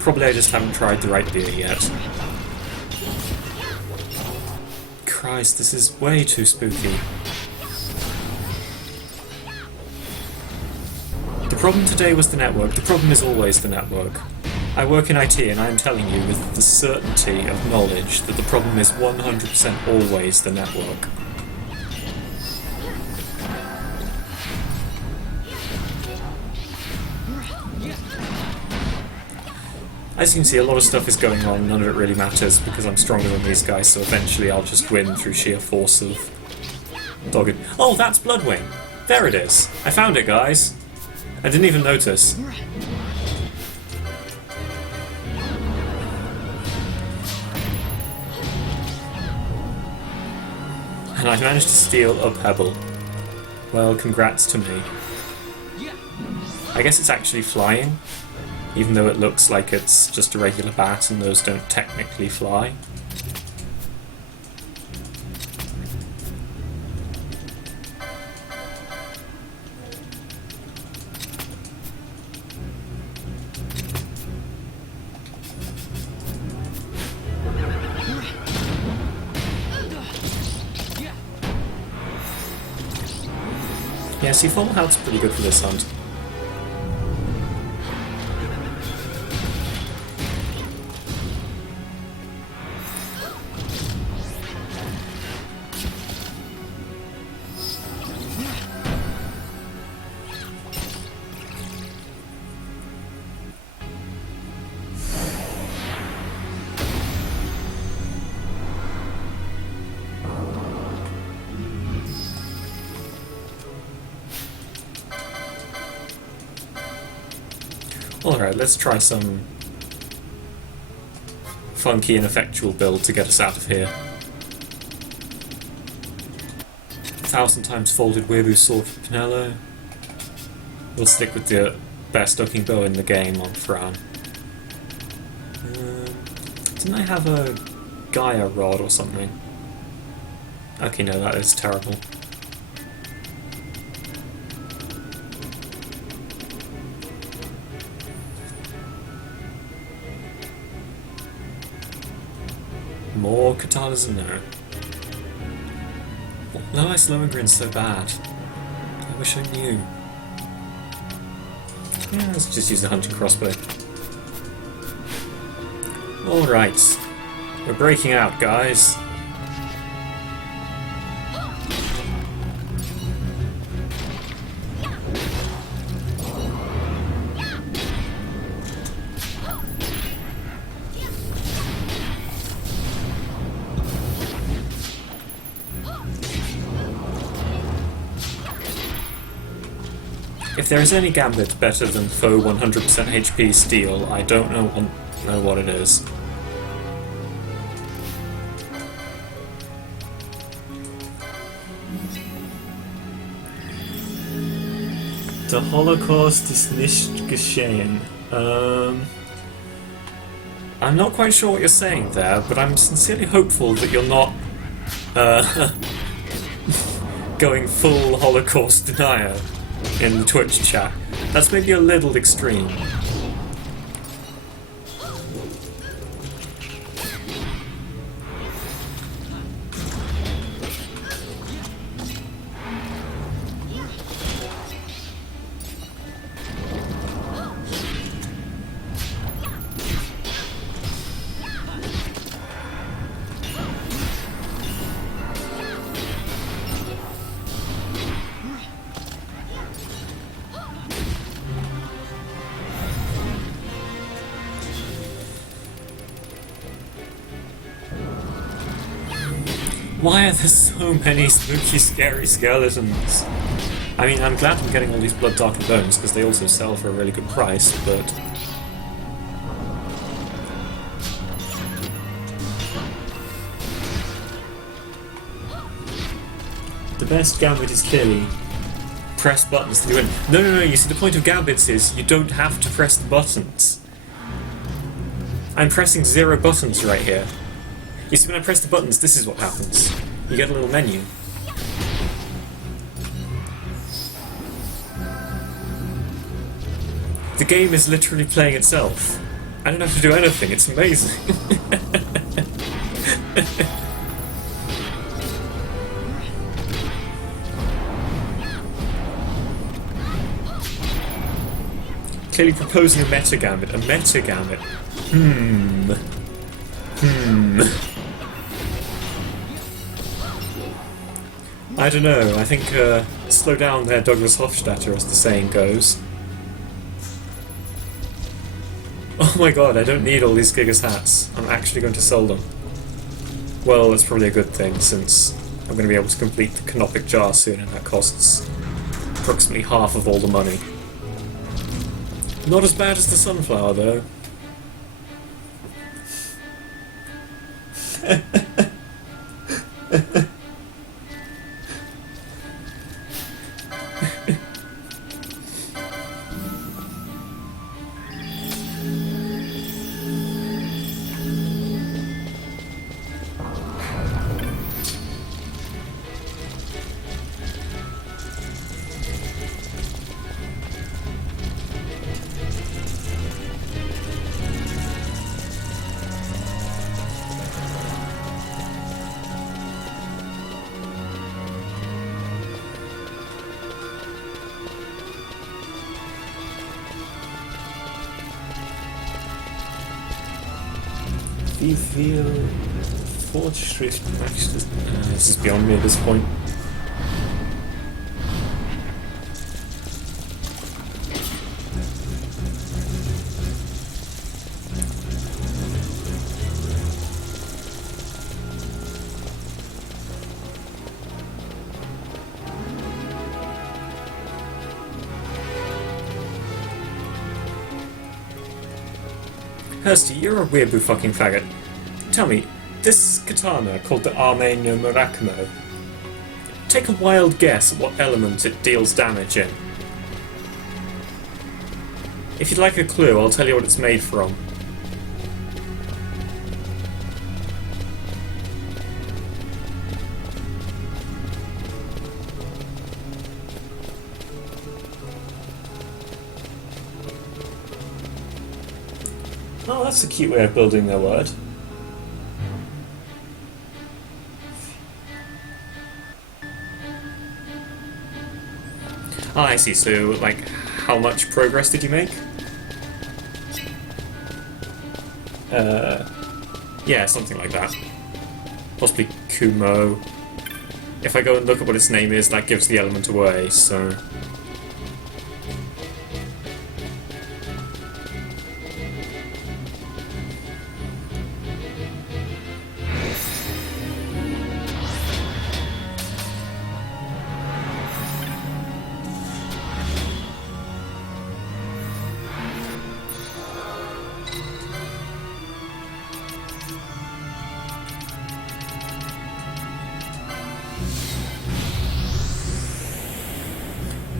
Probably I just haven't tried the right beer yet. Christ, this is way too spooky. The problem today was the network. The problem is always the network. I work in IT and I am telling you with the certainty of knowledge that the problem is 100% always the network. As you can see, a lot of stuff is going on, none of it really matters because I'm stronger than these guys, so eventually I'll just win through sheer force of dogged. Oh, that's Bloodwing! There it is! I found it, guys! I didn't even notice. And I managed to steal a pebble. Well, congrats to me. I guess it's actually flying. Even though it looks like it's just a regular bat and those don't technically fly. Yeah, see, full health's pretty good for this hunt. Alright, let's try some funky, ineffectual build to get us out of here. 1,000 times folded Weeaboo sword for Pinello. We'll stick with the best looking bow in the game on Fran. Didn't I have a Gaia rod or something? Okay, no, that is terrible. More katanas in there. Low Ice Lohengrin's so bad. I wish I knew. Yeah, let's just use the hunting crossbow. Alright. We're breaking out, guys. If there is any gambit better than faux 100% HP steel, I don't know what it is. The Holocaust is nicht geschehen. I'm not quite sure what you're saying there, but I'm sincerely hopeful that you're not going full Holocaust denier in the Twitch chat. That's maybe a little extreme. Why are there so many spooky, scary skeletons? I mean, I'm glad I'm getting all these Blood Darkened Bones, because they also sell for a really good price, but... the best gambit is clearly press buttons to win. No, you see, the point of gambits is you don't have to press the buttons. I'm pressing 0 buttons right here. You see, when I press the buttons, this is what happens. You get a little menu. The game is literally playing itself. I don't have to do anything, it's amazing. Clearly proposing a meta gambit. A meta gambit. I don't know, I think, slow down there, Douglas Hofstadter, as the saying goes. Oh my god, I don't need all these Gigas hats. I'm actually going to sell them. Well, that's probably a good thing, since I'm going to be able to complete the Canopic Jar soon, and that costs approximately half of all the money. Not as bad as the Sunflower, though. Wie viel Fortschritt möchtest du? This is beyond me at this point. Hursty, you're a weeaboo fucking faggot. Tell me, this katana called the Arme no Murakamo, take a wild guess at what element it deals damage in. If you'd like a clue, I'll tell you what it's made from. Oh, that's a cute way of building their word. Ah, I see. So, like, how much progress did you make? Yeah, something like that. Possibly Kumo. If I go and look at what its name is, that gives the element away, so...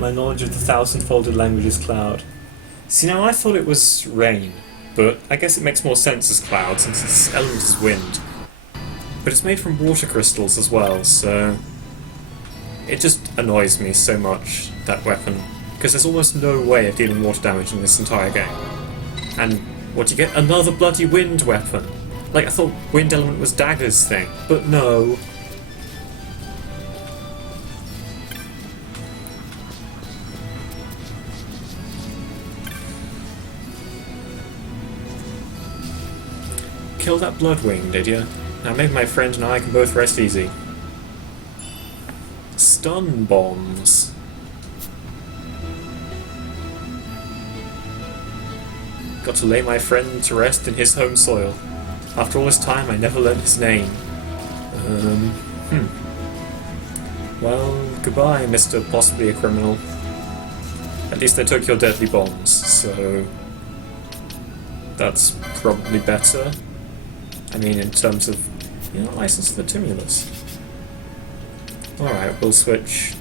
My knowledge of the thousand-folded languages cloud. See, now I thought it was rain, but I guess it makes more sense as cloud since its element is wind. But it's made from water crystals as well, so... It just annoys me so much, that weapon, because there's almost no way of dealing water damage in this entire game. And what do you get? Another bloody wind weapon! Like, I thought wind element was Dagger's thing, but no. Kill that Bloodwing, did you? Now maybe my friend and I can both rest easy. Stun bombs. Got to lay my friend to rest in his home soil. After all this time, I never learned his name. Well, goodbye, Mr. Possibly a Criminal. At least I took your deadly bombs, so... that's probably better. I mean, in terms of, you know, license to the Tumulus. Alright, we'll switch.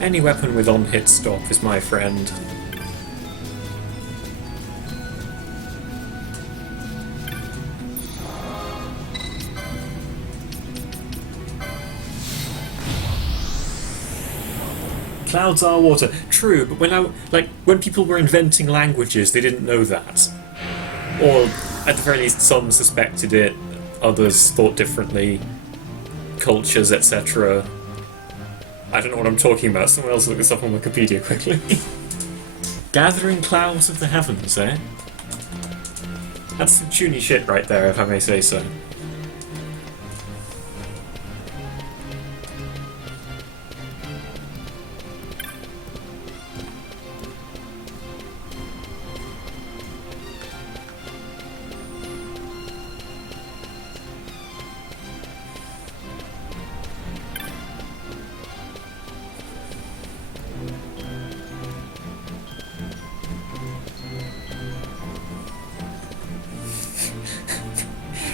Any weapon with on-hit stop is my friend. Clouds are water. True, but when people were inventing languages, they didn't know that. Or, at the very least, some suspected it, others thought differently, cultures, etc. I don't know what I'm talking about. Someone else look this up on Wikipedia quickly. Gathering clouds of the heavens, eh? That's some tuney shit right there, if I may say so.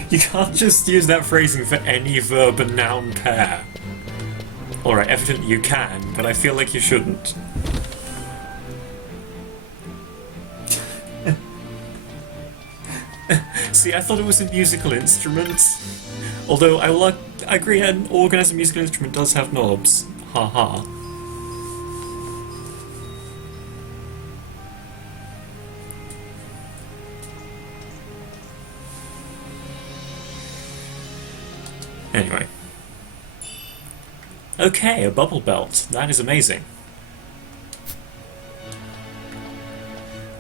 You can't just use that phrasing for any verb and noun pair. Alright, evidently you can, but I feel like you shouldn't. See, I thought it was a musical instrument. Although I agree, an organ as a musical instrument does have knobs. Haha. Anyway. Okay, a bubble belt. That is amazing.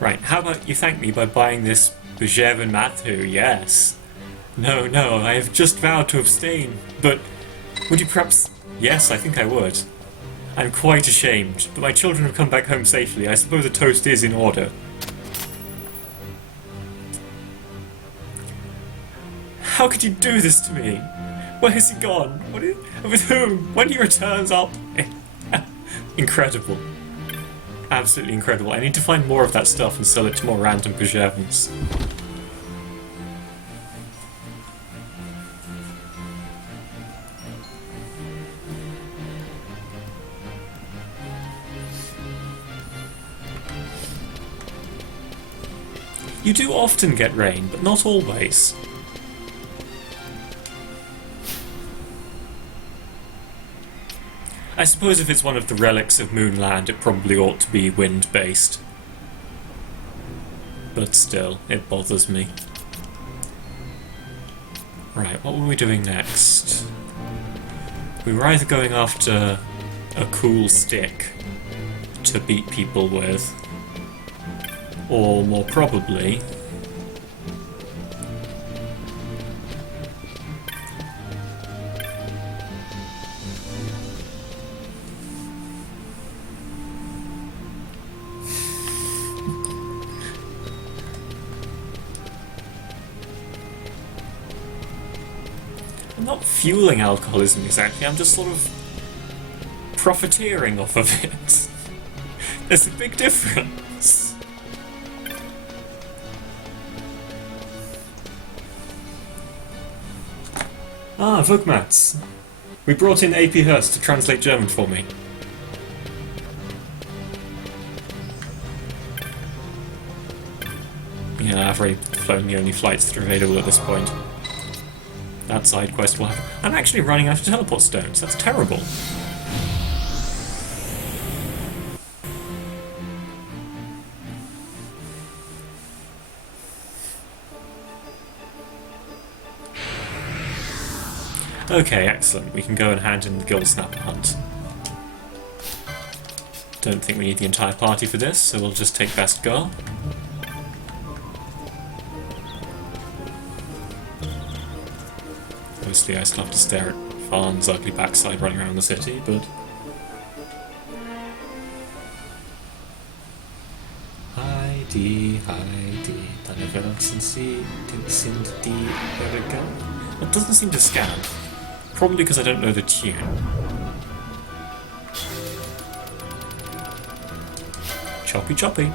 Right, how about you thank me by buying this Bjevan Mathu? Yes. No, I have just vowed to abstain, but would you perhaps... Yes, I think I would. I'm quite ashamed, but my children have come back home safely. I suppose a toast is in order. How could you do this to me? Where's he gone? With whom? When he returns, I'll... Incredible. Absolutely incredible. I need to find more of that stuff and sell it to more random Kujavans. You do often get rain, but not always. I suppose if it's one of the relics of Moonland, it probably ought to be wind-based. But still, it bothers me. Right, what were we doing next? We were either going after a cool stick to beat people with, or more probably... I'm not fueling alcoholism exactly, I'm just sort of profiteering off of it. There's a big difference. Ah, Vugmats. We brought in AP Hurst to translate German for me. Yeah, I've already flown the only flights that are available at this point. That side quest will happen. I'm actually running out of teleport stones. That's terrible. Okay, excellent. We can go and hand in the Gill Snapper hunt. Don't think we need the entire party for this, so we'll just take Best Girl. Obviously I still have to stare at Farn's ugly backside running around the city, but... Heidi, Heidi, deine Welt sind die Berge. It doesn't seem to scan. Probably because I don't know the tune. Choppy choppy.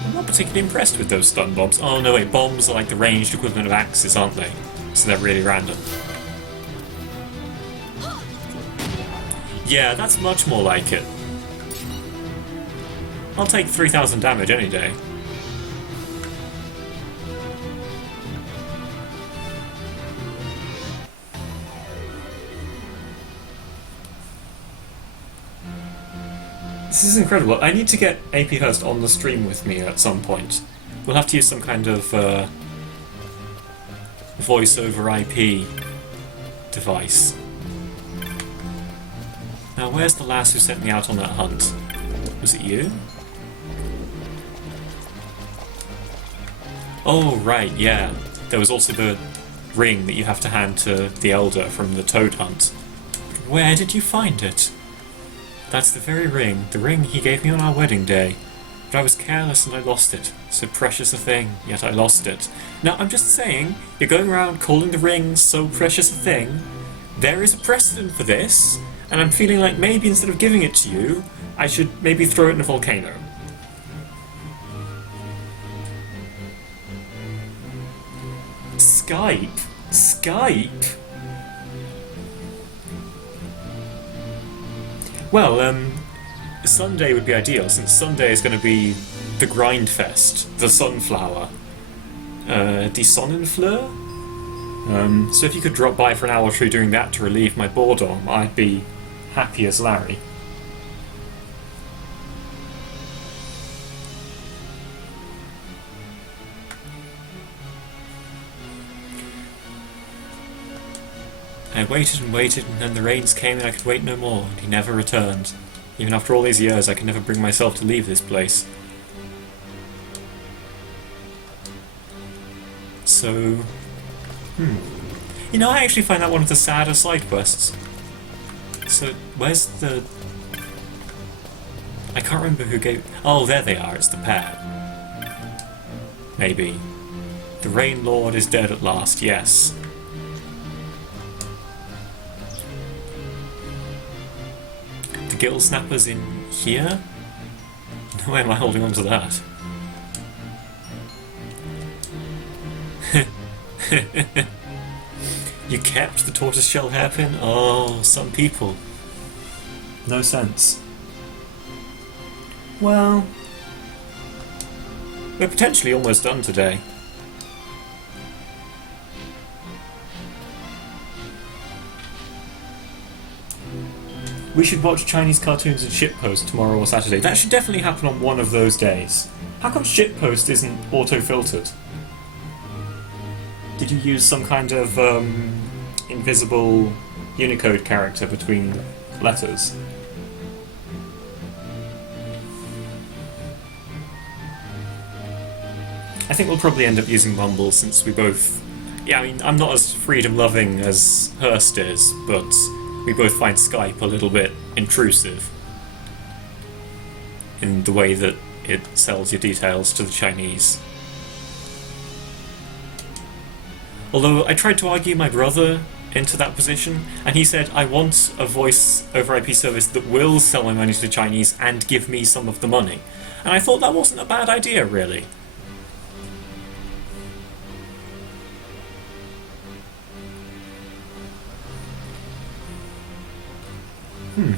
I'm not particularly impressed with those stun bombs. Oh no wait, bombs are like the ranged equivalent of axes, aren't they? So they're really random. Yeah, that's much more like it. I'll take 3,000 damage any day. This is incredible. I need to get AP Hurst on the stream with me at some point. We'll have to use some kind of voice over IP device. Now, where's the lass who sent me out on that hunt? Was it you? Oh, right, yeah. There was also the ring that you have to hand to the Elder from the Toad hunt. Where did you find it? That's the very ring. The ring he gave me on our wedding day. But I was careless and I lost it. So precious a thing, yet I lost it. Now, I'm just saying, you're going around calling the ring so precious a thing. There is a precedent for this, and I'm feeling like maybe instead of giving it to you, I should maybe throw it in a volcano. Skype? Skype? Well, Sunday would be ideal, since Sunday is going to be the Grindfest, the Sunflower. Die Sonnenfleur? So if you could drop by for an hour or two doing that to relieve my boredom, I'd be happy as Larry. I waited and waited, and then the rains came and I could wait no more, and he never returned. Even after all these years, I can never bring myself to leave this place. So... You know, I actually find that one of the sadder side quests. So, where's the... I can't remember who gave... Oh, there they are, it's the pair. maybe. The Rain Lord is dead at last, yes. The Gill Snapper's in here? No way am I holding on to that. You kept the tortoiseshell hairpin? Oh, some people. No sense. Well, we're potentially almost done today. We should watch Chinese cartoons and shitpost tomorrow or Saturday. That should definitely happen on one of those days. How come shitpost isn't auto-filtered? Did you use some kind of invisible Unicode character between letters? I think we'll probably end up using Mumble since we both... Yeah, I mean, I'm not as freedom-loving as Hurst is, but we both find Skype a little bit intrusive in the way that it sells your details to the Chinese. Although I tried to argue my brother into that position, and he said, I want a voice over IP service that will sell my money to the Chinese and give me some of the money. And I thought that wasn't a bad idea, really.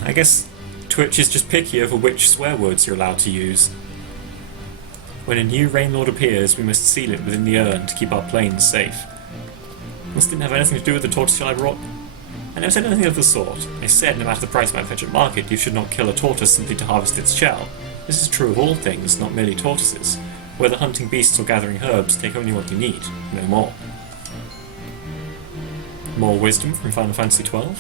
I guess Twitch is just picky over which swear words you're allowed to use. When a new Rain Lord appears, we must seal it within the urn to keep our planes safe. This didn't have anything to do with the tortoiseshell I brought. I never said anything of the sort. I said no matter the price might fetch at market, you should not kill a tortoise simply to harvest its shell. This is true of all things, not merely tortoises. Whether hunting beasts or gathering herbs, take only what you need, no more. More wisdom from Final Fantasy XII?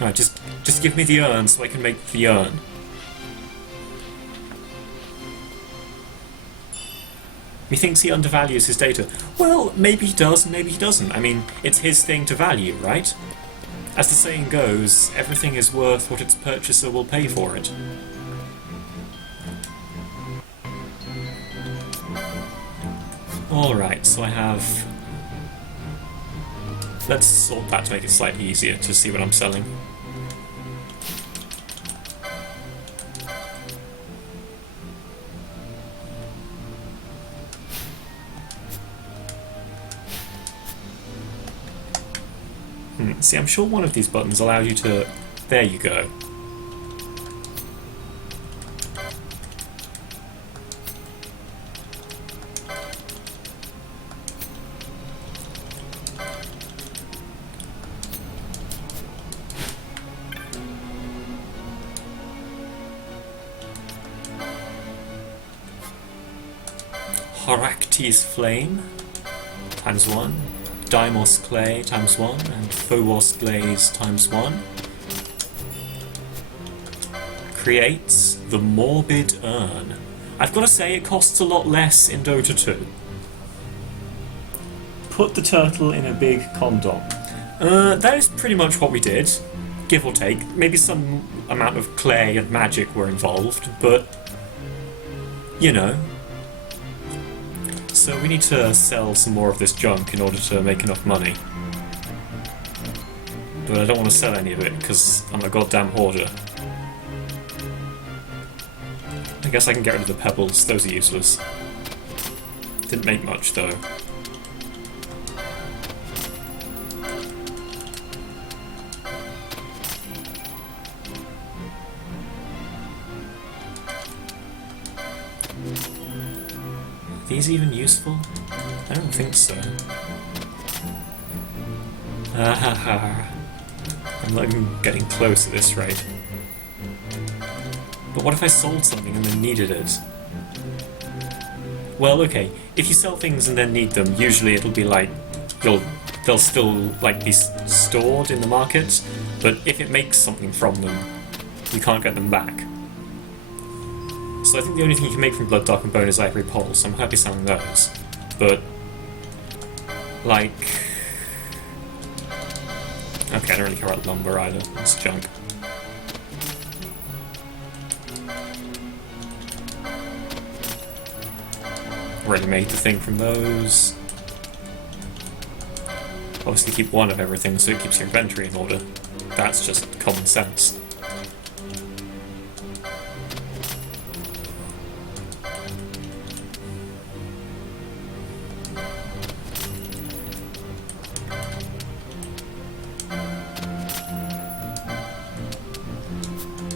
Alright, just give me the urn so I can make the urn. He thinks he undervalues his data. Well, maybe he does, maybe he doesn't. I mean, it's his thing to value, right? As the saying goes, everything is worth what its purchaser will pay for it. Alright, so I have... Let's sort that to make it slightly easier to see what I'm selling. See, I'm sure one of these buttons allows you to... There you go. Horakti's Flame, times 1. Deimos Clay, times 1. And Phobos Glaze, times 1. Creates the Morbid Urn. I've got to say, it costs a lot less in Dota 2. Put the turtle in a big condom. That is pretty much what we did, give or take. Maybe some amount of clay and magic were involved, but... you know. So we need to sell some more of this junk in order to make enough money. But I don't want to sell any of it, because I'm a goddamn hoarder. I guess I can get rid of the pebbles, those are useless. Didn't make much, though. Are these even useful? I don't think so. I'm not even getting close at this rate. But what if I sold something and then needed it? Well, okay, if you sell things and then need them, usually it'll be like, they'll still like be stored in the market, but if it makes something from them, you can't get them back. So I think the only thing you can make from Blood, Dark and Bone is Ivory Pulse. I'm happy selling those. But, like... okay, I don't really care about lumber either. It's junk. already made the thing from those. Obviously keep one of everything so it keeps your inventory in order. That's just common sense.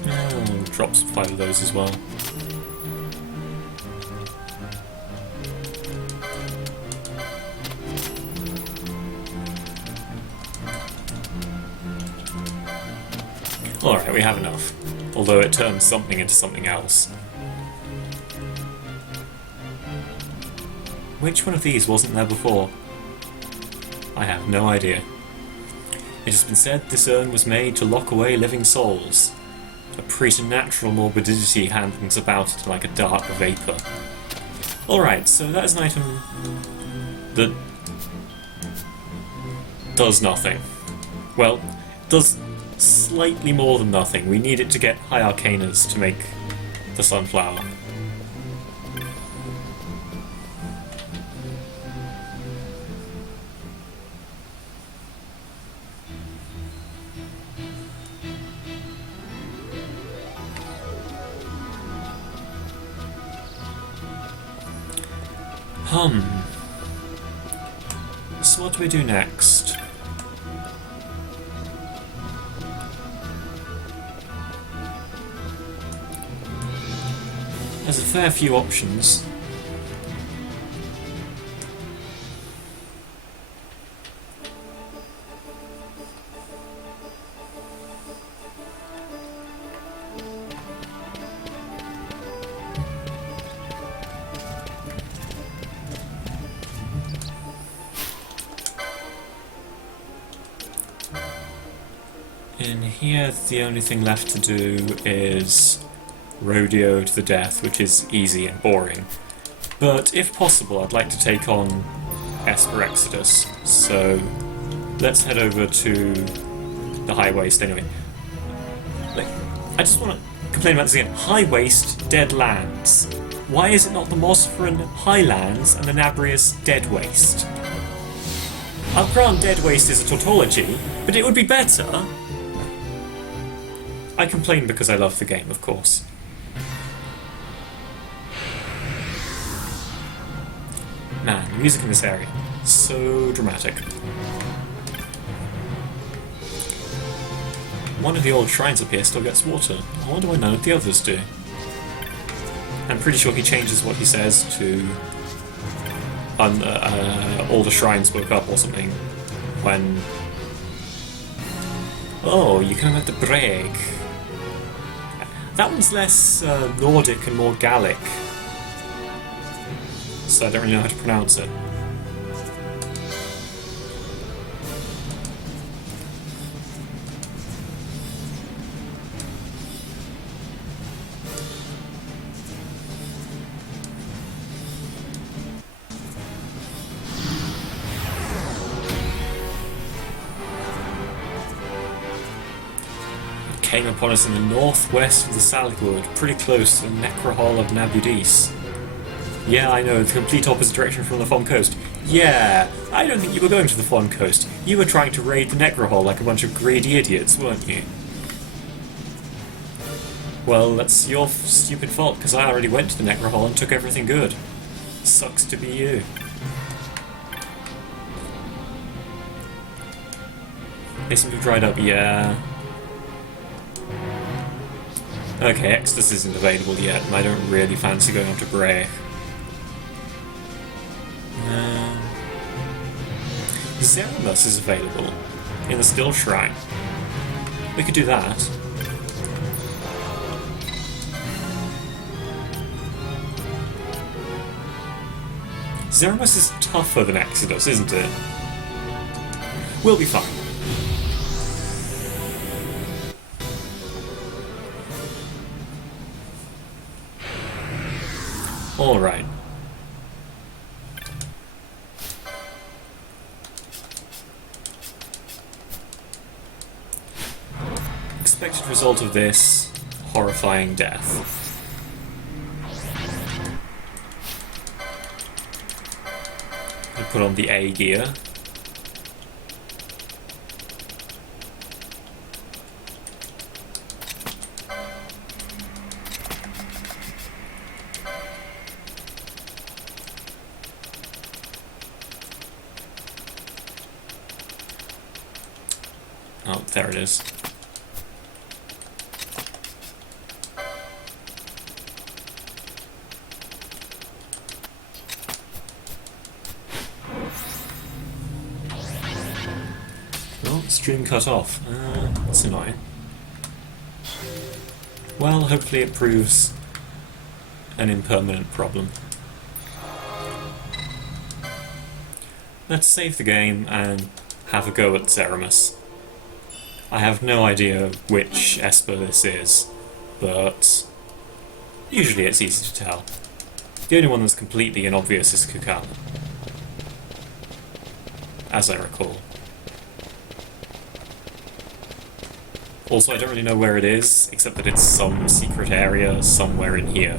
Oh, drop some 5 of those as well. Alright, we have enough. Although it turns something into something else. Which one of these wasn't there before? I have no idea. It has been said this urn was made to lock away living souls. A preternatural morbidity hangs about it like a dark vapour. Alright, so that is an item that does nothing. Well, does slightly more than nothing. We need it to get high arcanas to make the sunflower. So what do we do next? There's a fair few options. In here, the only thing left to do is rodeo to the death, which is easy and boring. But if possible, I'd like to take on FFXII, so let's head over to the high waste anyway. Like, I just want to complain about this again. High waste, dead lands. Why is it not the Mosferan highlands and the Nabrius dead waste? I'll grant dead waste is a tautology, but it would be better. I complain because I love the game, of course. Man, the music in this area, so dramatic. One of the old shrines up here still gets water. I wonder why none of the others do. I'm pretty sure he changes what he says to all the shrines woke up or something when... Oh, you can have the break. That one's less Nordic and more Gallic, so I don't really know how to pronounce it. Came upon us in the northwest of the Salikwood, pretty close to the Necrohol of Nabudis. Yeah, I know, the complete opposite direction from the Fawn Coast. Yeah, I don't think you were going to the Fawn Coast. You were trying to raid the Necrohol like a bunch of greedy idiots, weren't you? Well, that's your stupid fault, because I already went to the Necrohol and took everything good. Sucks to be you. They seem to have dried up, yeah. Okay, Exodus isn't available yet, and I don't really fancy going on to Bray. Zeramus is available in the Still Shrine. We could do that. Zeramus is tougher than Exodus, isn't it? We'll be fine. Alright. Expected result of this, horrifying death. I'll put on the A gear. Oh, there it is. Oh, stream cut off. That's annoying. Well, hopefully it proves an impermanent problem. Let's save the game and have a go at Zeramus. I have no idea which Esper this is, but usually it's easy to tell. The only one that's completely inobvious is Kukan, as I recall. Also, I don't really know where it is, except that it's some secret area somewhere in here.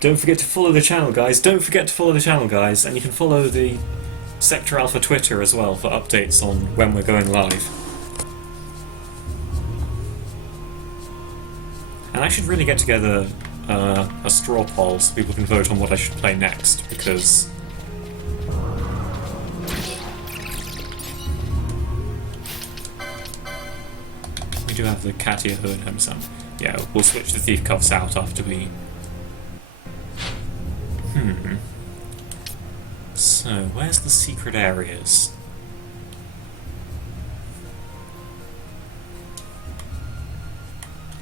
Don't forget to follow the channel, guys. Don't forget to follow the channel, guys. And you can follow the Sector Alpha Twitter as well for updates on when we're going live. And I should really get together a straw poll so people can vote on what I should play next, because we do have the Katia Hood Homesam. Yeah, we'll switch the Thief Cuffs out after we... So, where's the secret areas?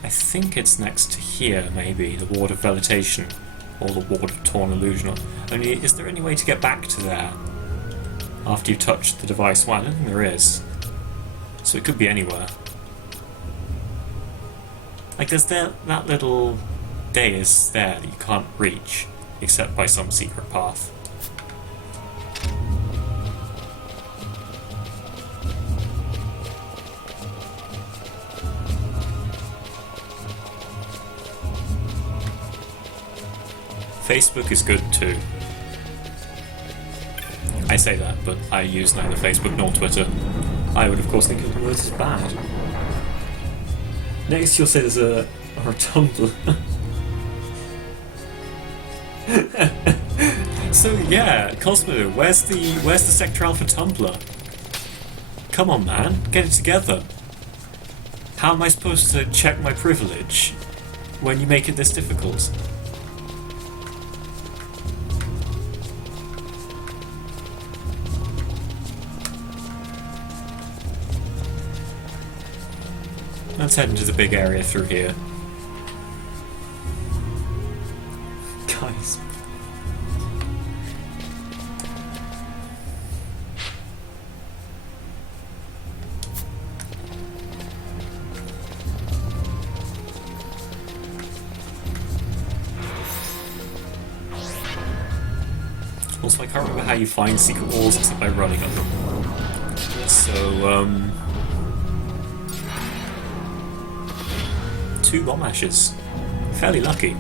I think it's next to here, maybe, the Ward of Velitation, or the Ward of Torn Illusion. Only, is there any way to get back to there after you've touched the device? Well, I don't think there is. So it could be anywhere. Like, there's that little dais there that you can't reach, except by some secret path. Facebook is good too. I say that, but I use neither Facebook nor Twitter. I would of course think it was bad. Next you'll say there's a Tumblr. So yeah, Cosmo, where's the Sector Alpha Tumblr? Come on man, get it together. How am I supposed to check my privilege when you make it this difficult? Let's head into the big area through here. Guys. Also, I can't remember how you find secret walls except by running up them. So, 2 bomb ashes. Fairly lucky.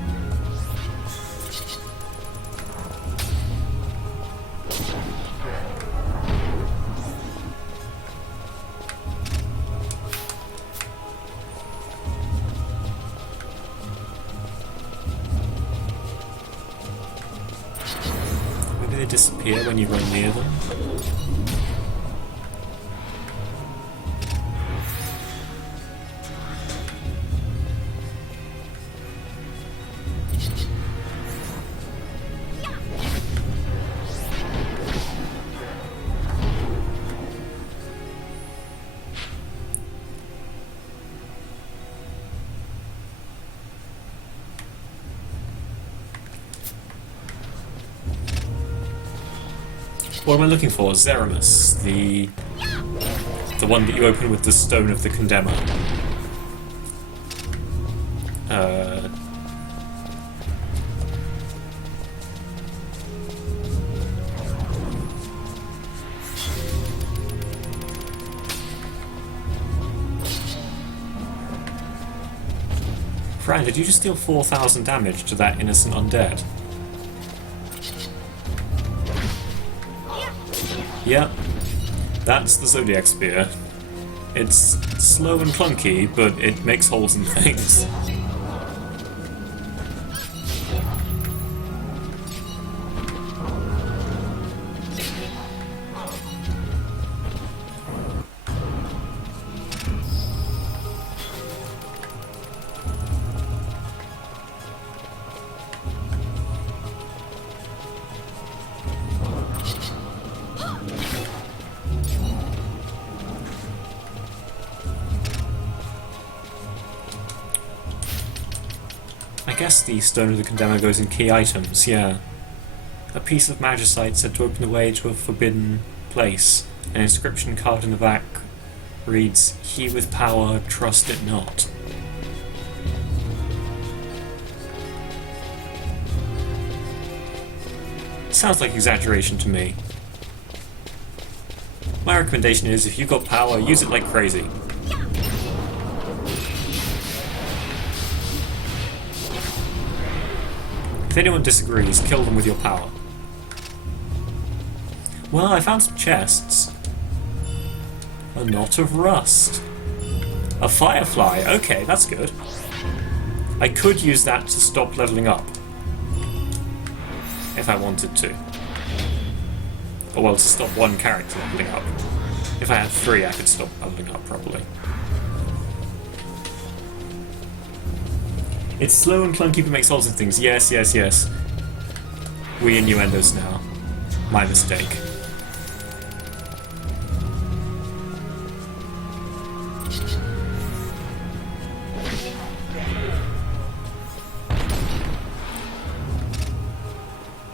Maybe they disappear when you run near them. What am I looking for? Zeramus, the one that you open with the Stone of the Condemner. Fran, did you just deal 4,000 damage to that innocent undead? Yep, that's the Zodiac Spear. It's slow and clunky, but it makes holes in things. I guess the Stone of the Condemner goes in key items, yeah. A piece of magicite said to open the way to a forbidden place. An inscription carved in the back reads, "He with power, trust it not." Sounds like exaggeration to me. My recommendation is, if you've got power, use it like crazy. If anyone disagrees, kill them with your power. Well, I found some chests. A knot of rust. A firefly, okay, that's good. I could use that to stop leveling up. If I wanted to. Or well, to stop one character leveling up. If I had 3, I could stop leveling up, probably. It's slow and clunky but makes holes in things. Yes, yes, yes. We innuendos now. My mistake.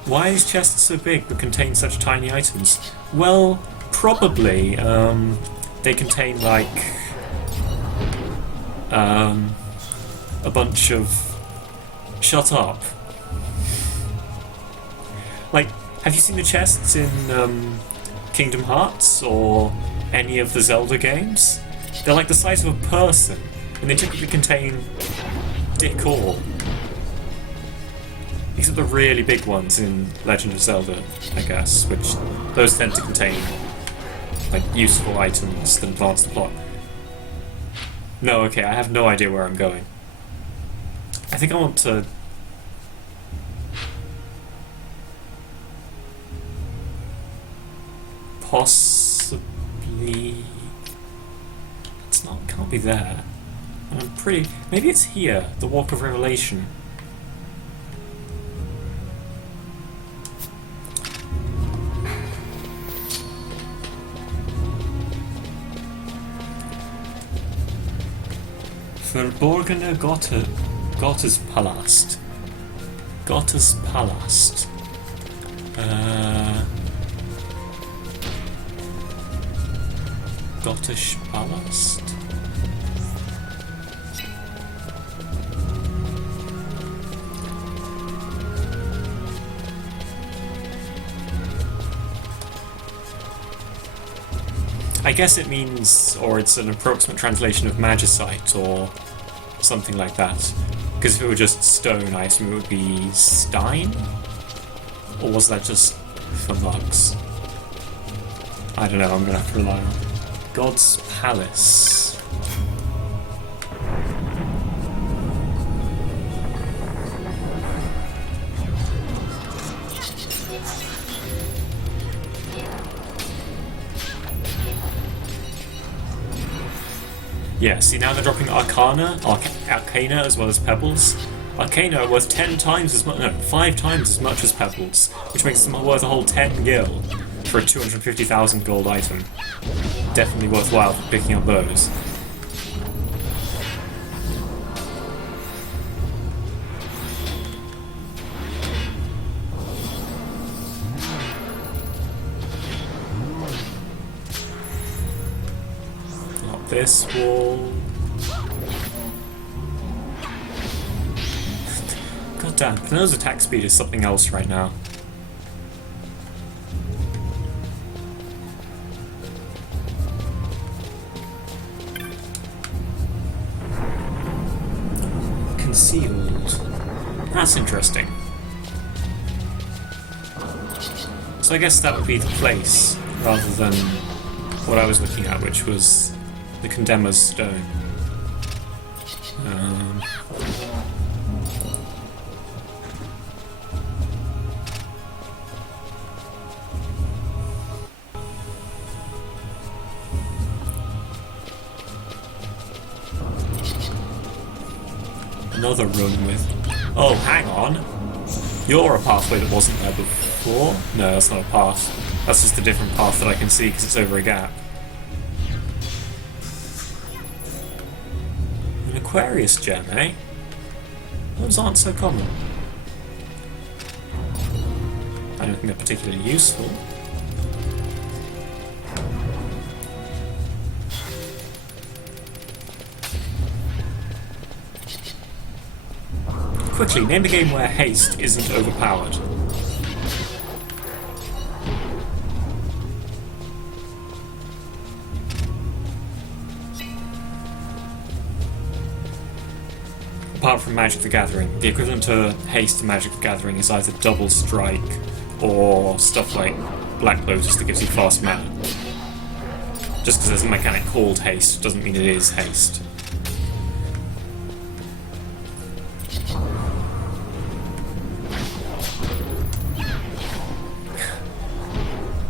Why is chests so big but contain such tiny items? Well, probably they contain like a bunch of... Shut up. Like, have you seen the chests in Kingdom Hearts or any of the Zelda games? They're like the size of a person, and they typically contain dick all. Except the really big ones in Legend of Zelda, I guess, which those tend to contain like useful items that advance the plot. No, okay, I have no idea where I'm going. I think I want to... possibly... It's not, can't be there. And I'm pretty... Maybe it's here, the Walk of Revelation. Verborgene Gottes Palast. Gottes Palast. Gottes Palast? I guess it means, or it's an approximate translation of magicite, or something like that. Because if it were just stone, I assume it would be Stein? Or was that just for mugs? I don't know, I'm gonna have to rely on God's Palace. Yeah, see now they're dropping Arcana as well as Pebbles. Arcana are worth 10 times as much, no, 5 times as much as Pebbles, which makes them worth a whole 10 gil for a 250,000 gold item. Definitely worthwhile for picking up those. This wall. God damn, Pernod's attack speed is something else right now. Concealed. That's interesting. So I guess that would be the place rather than what I was looking at, which was the Condemner's Stone. Another room with... Oh, hang on! You're a pathway that wasn't there before? No, that's not a path. That's just a different path that I can see because it's over a gap. An Aquarius gem, eh? Those aren't so common. I don't think they're particularly useful. Quickly, name a game where haste isn't overpowered. Apart from Magic the Gathering, the equivalent to haste in Magic the Gathering is either double strike or stuff like Black Lotus that gives you fast mana. Just because there's a mechanic called haste doesn't mean it is haste.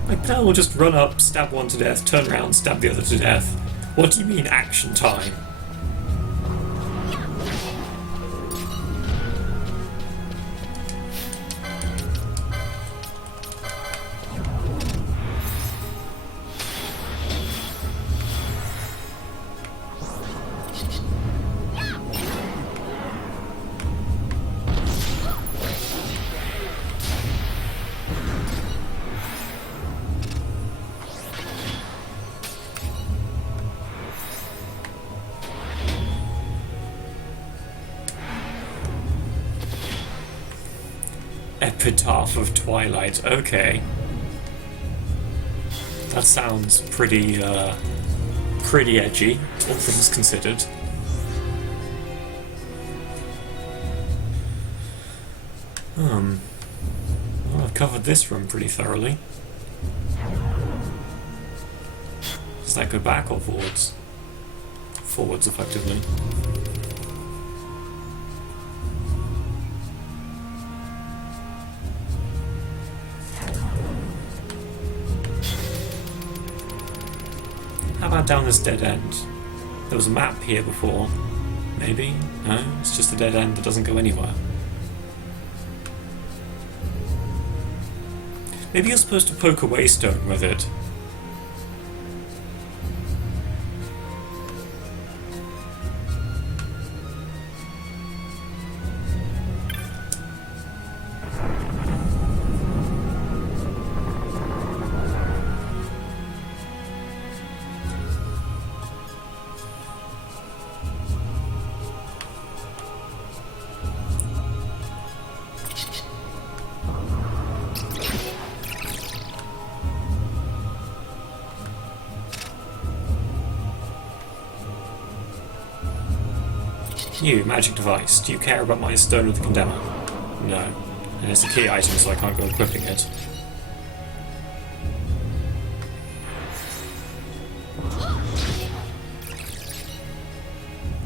Like, Pearl will just run up, stab one to death, turn around, stab the other to death. What do you mean action time? Epitaph of Twilight, okay. That sounds pretty edgy, all things considered. Well, I've covered this room pretty thoroughly. Does that go back or forwards? Forwards, effectively. How about down this dead end? There was a map here before. Maybe? No? It's just a dead end that doesn't go anywhere. Maybe you're supposed to poke a waystone with it. You, magic device. Do you care about my Stone of the Condemner? No. And it's a key item, so I can't go equipping it.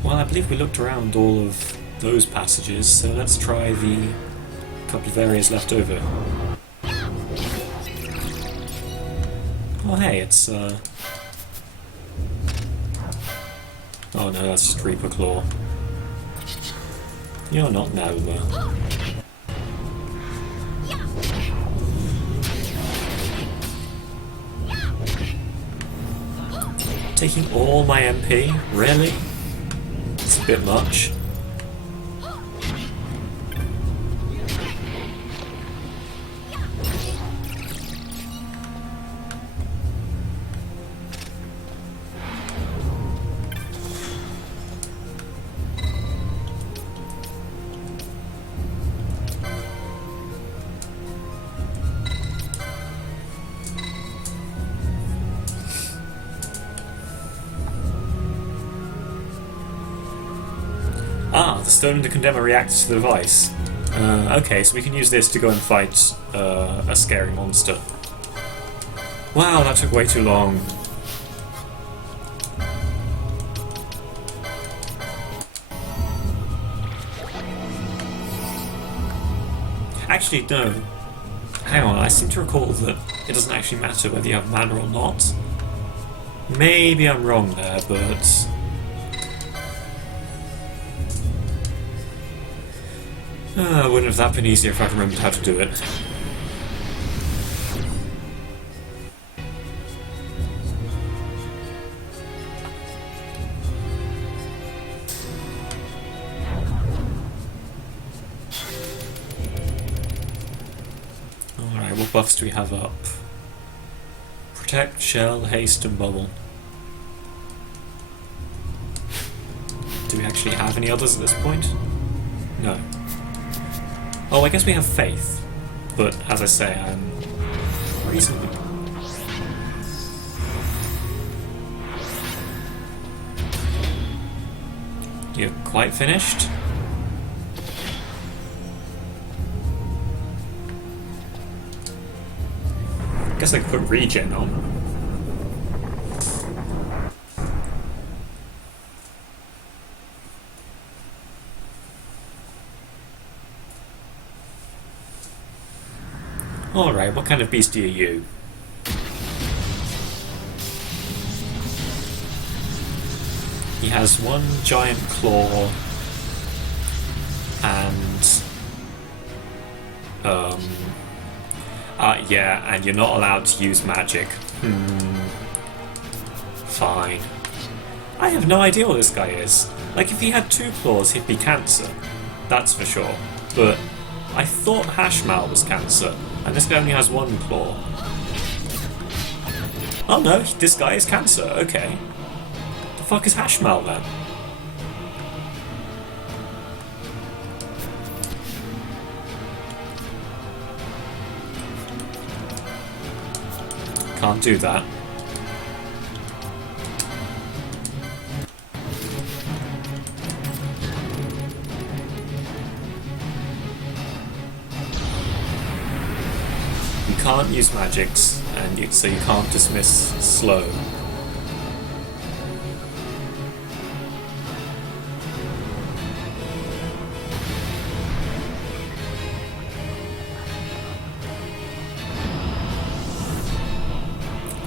Well, I believe we looked around all of those passages, so let's try the couple of areas left over. Oh hey, it's oh no, that's just Reaper Claw. You're not Nova. Taking all my MP? Really? It's a bit much. Ah, the Stone of the Condemner reacts to the device. Okay, so we can use this to go and fight a scary monster. Wow, that took way too long. Actually, no. Hang on, I seem to recall that it doesn't actually matter whether you have mana or not. Maybe I'm wrong there, but... wouldn't have that been easier if I'd remembered how to do it. Alright, what buffs do we have up? Protect, Shell, Haste and Bubble. Do we actually have any others at this point? No. Oh, I guess we have Faith. But, as I say, I'm reasonably... You're quite finished? I guess I could put regen on. Alright, what kind of beastie are you? He has one giant claw and yeah, and you're not allowed to use magic. Fine. I have no idea what this guy is. Like, if he had two claws, he'd be Cancer. That's for sure. But I thought Hashmal was Cancer, and this guy only has one claw. Oh no, this guy is Cancer, okay. The fuck is Hashmal then? Can't do that. You can't use magics, and so you can't dismiss slow.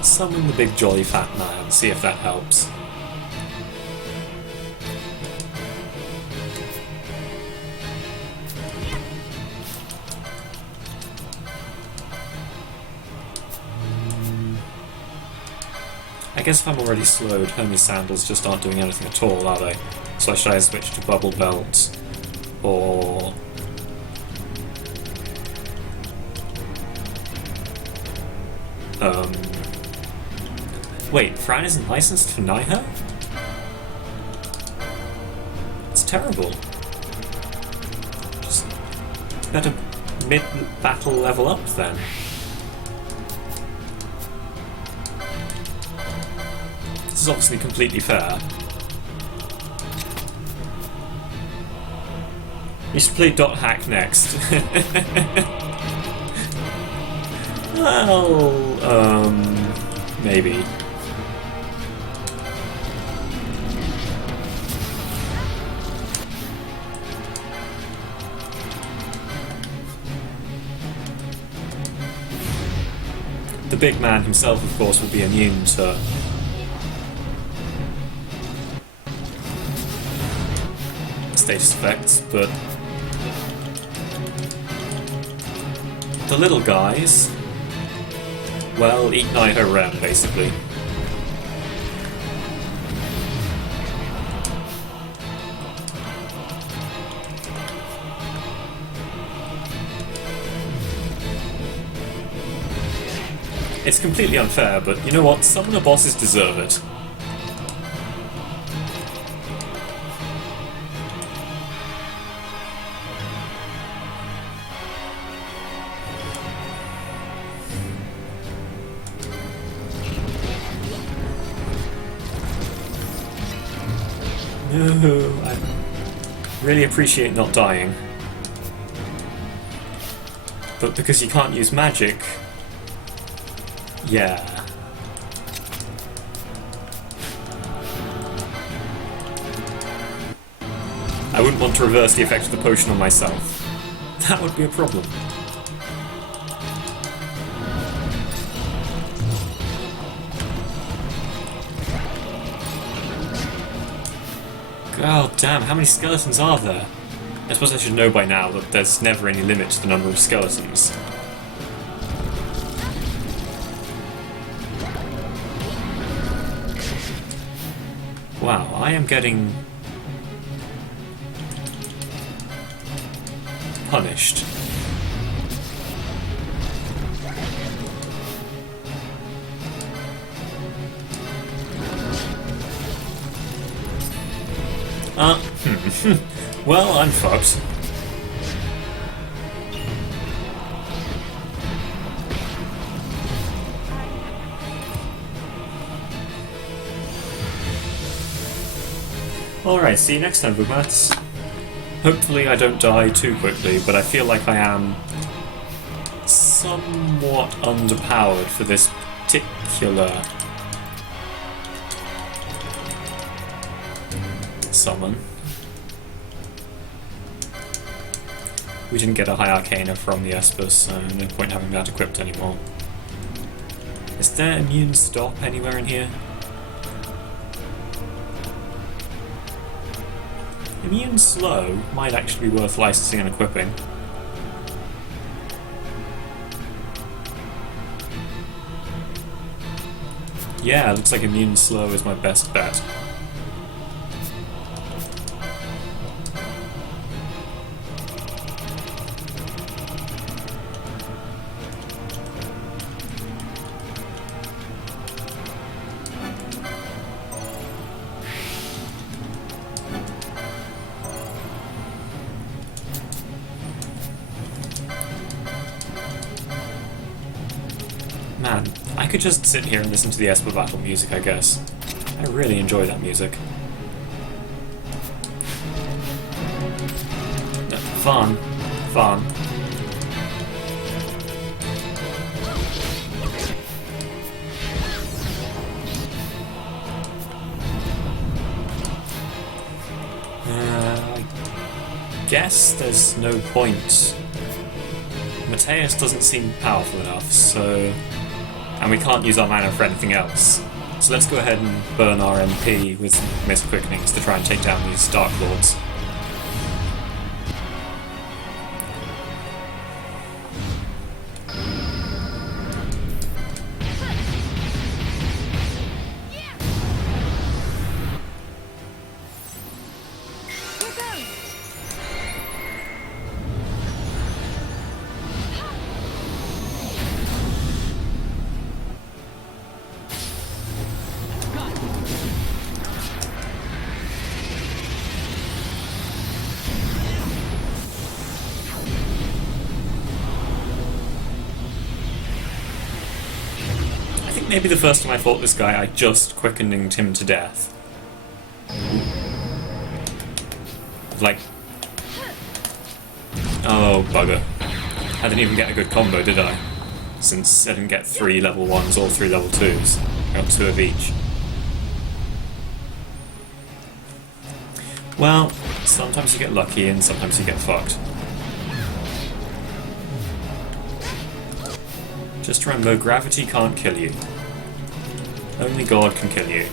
Summon the big jolly fat man, see if that helps. I guess if I'm already slowed, Hermes Sandals just aren't doing anything at all, are they? So should I switch to Bubble Belt? Or... Wait, Fran isn't licensed for Naiha? It's terrible. Just better mid-battle level up then. This is obviously completely fair. You should play Dot Hack next. Well, maybe. The big man himself, of course, would be immune to status effects, but the little guys, well, eat Naiha Rem, basically. It's completely unfair, but you know what? Some of the bosses deserve it. No, I really appreciate not dying. But because you can't use magic... Yeah. I wouldn't want to reverse the effect of the potion on myself. That would be a problem. God damn, how many skeletons are there? I suppose I should know by now that there's never any limit to the number of skeletons. Wow, I am getting punished. Well, I'm fucked. Alright, see you next time, Bookmats. Hopefully I don't die too quickly, but I feel like I am somewhat underpowered for this particular summon. We didn't get a High Arcana from the Esper, so no point having that equipped anymore. Is there immune stop anywhere in here? Immune slow might actually be worth licensing and equipping. Yeah, looks like immune slow is my best bet. Man, I could just sit here and listen to the Esper battle music, I guess. I really enjoy that music. No, fun. Fun. I guess there's no point. Mateus doesn't seem powerful enough, so... And we can't use our mana for anything else. So let's go ahead and burn our MP with Mist Quickenings to try and take down these Dark Lords. Maybe the first time I fought this guy, I just quickened him to death. Like... Oh, bugger. I didn't even get a good combo, did I? Since I didn't get 3 level 1s or 3 level 2s. I got 2 of each. Well, sometimes you get lucky and sometimes you get fucked. Just remember, gravity can't kill you. Only God can kill you.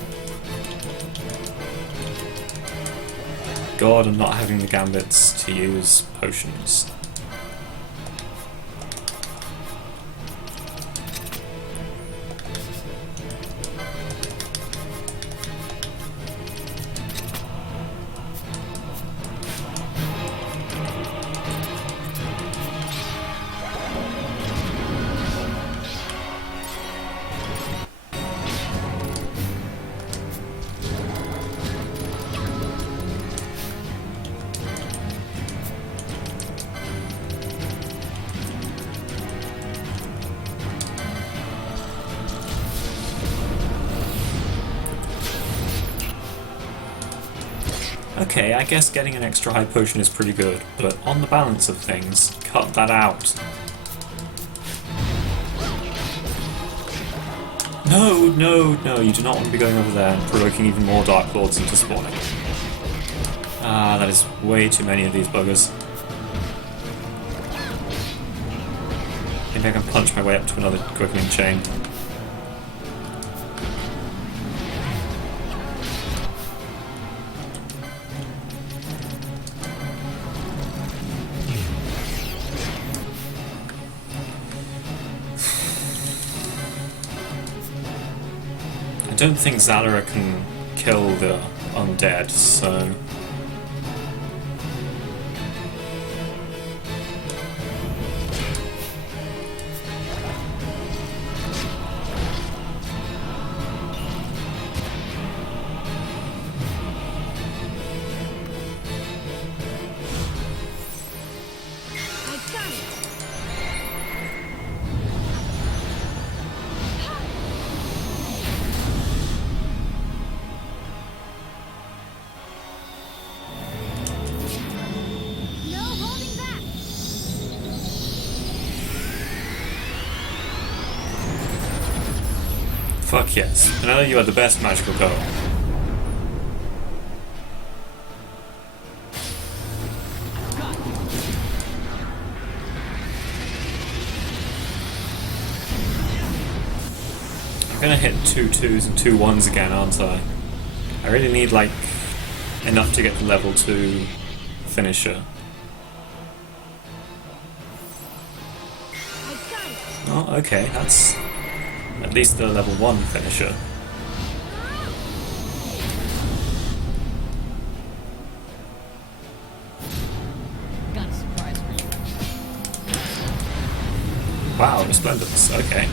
God and not having the gambits to use potions. Okay, I guess getting an extra high potion is pretty good, but on the balance of things, cut that out. No, no, no, you do not want to be going over there and provoking even more Dark Lords into spawning. Ah, that is way too many of these buggers. Maybe I can punch my way up to another quickening chain. I don't think Zalora can kill the undead, so... Fuck yes. I know you are the best magical girl. I'm gonna hit 2 2s and 2 1s again, aren't I? I really need, like, enough to get the level 2 finisher. Oh, okay, that's at least the level 1 finisher. Got a surprise for you. Wow, resplendence, okay.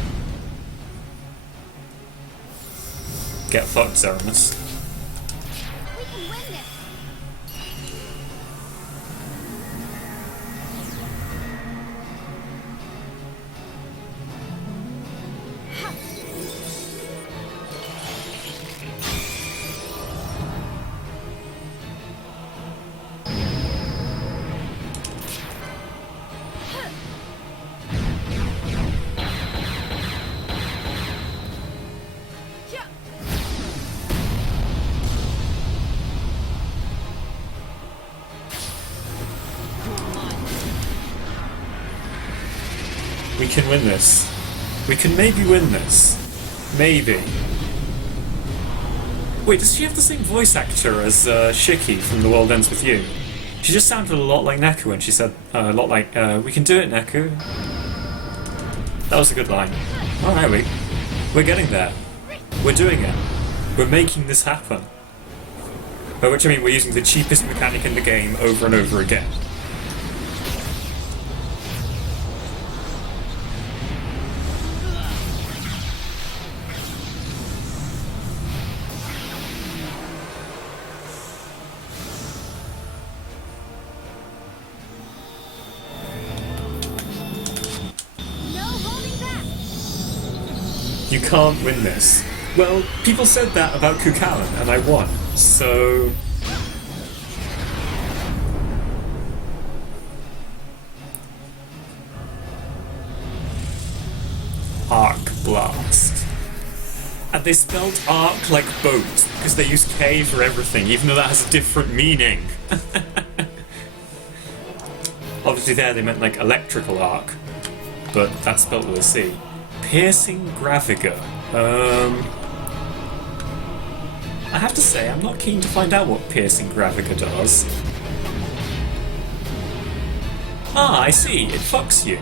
Get fucked, Zeramus. We can win this. We can win this. We can maybe win this. Maybe. Wait, does she have the same voice actor as Shiki from The World Ends With You? She just sounded a lot like Neku when she said a lot like, we can do it, Neku. That was a good line. Alright, we're getting there. We're doing it. We're making this happen. By which I mean we're using the cheapest mechanic in the game over and over again. You can't win this. Well, people said that about Kukalan, and I won, so... Arc Blast. And they spelled arc like boat, because they use K for everything, even though that has a different meaning. Obviously there they meant like electrical arc, but that's spelled with a C. Piercing Graviga. I have to say, I'm not keen to find out what Piercing Graviga does. Ah, I see. It fucks you.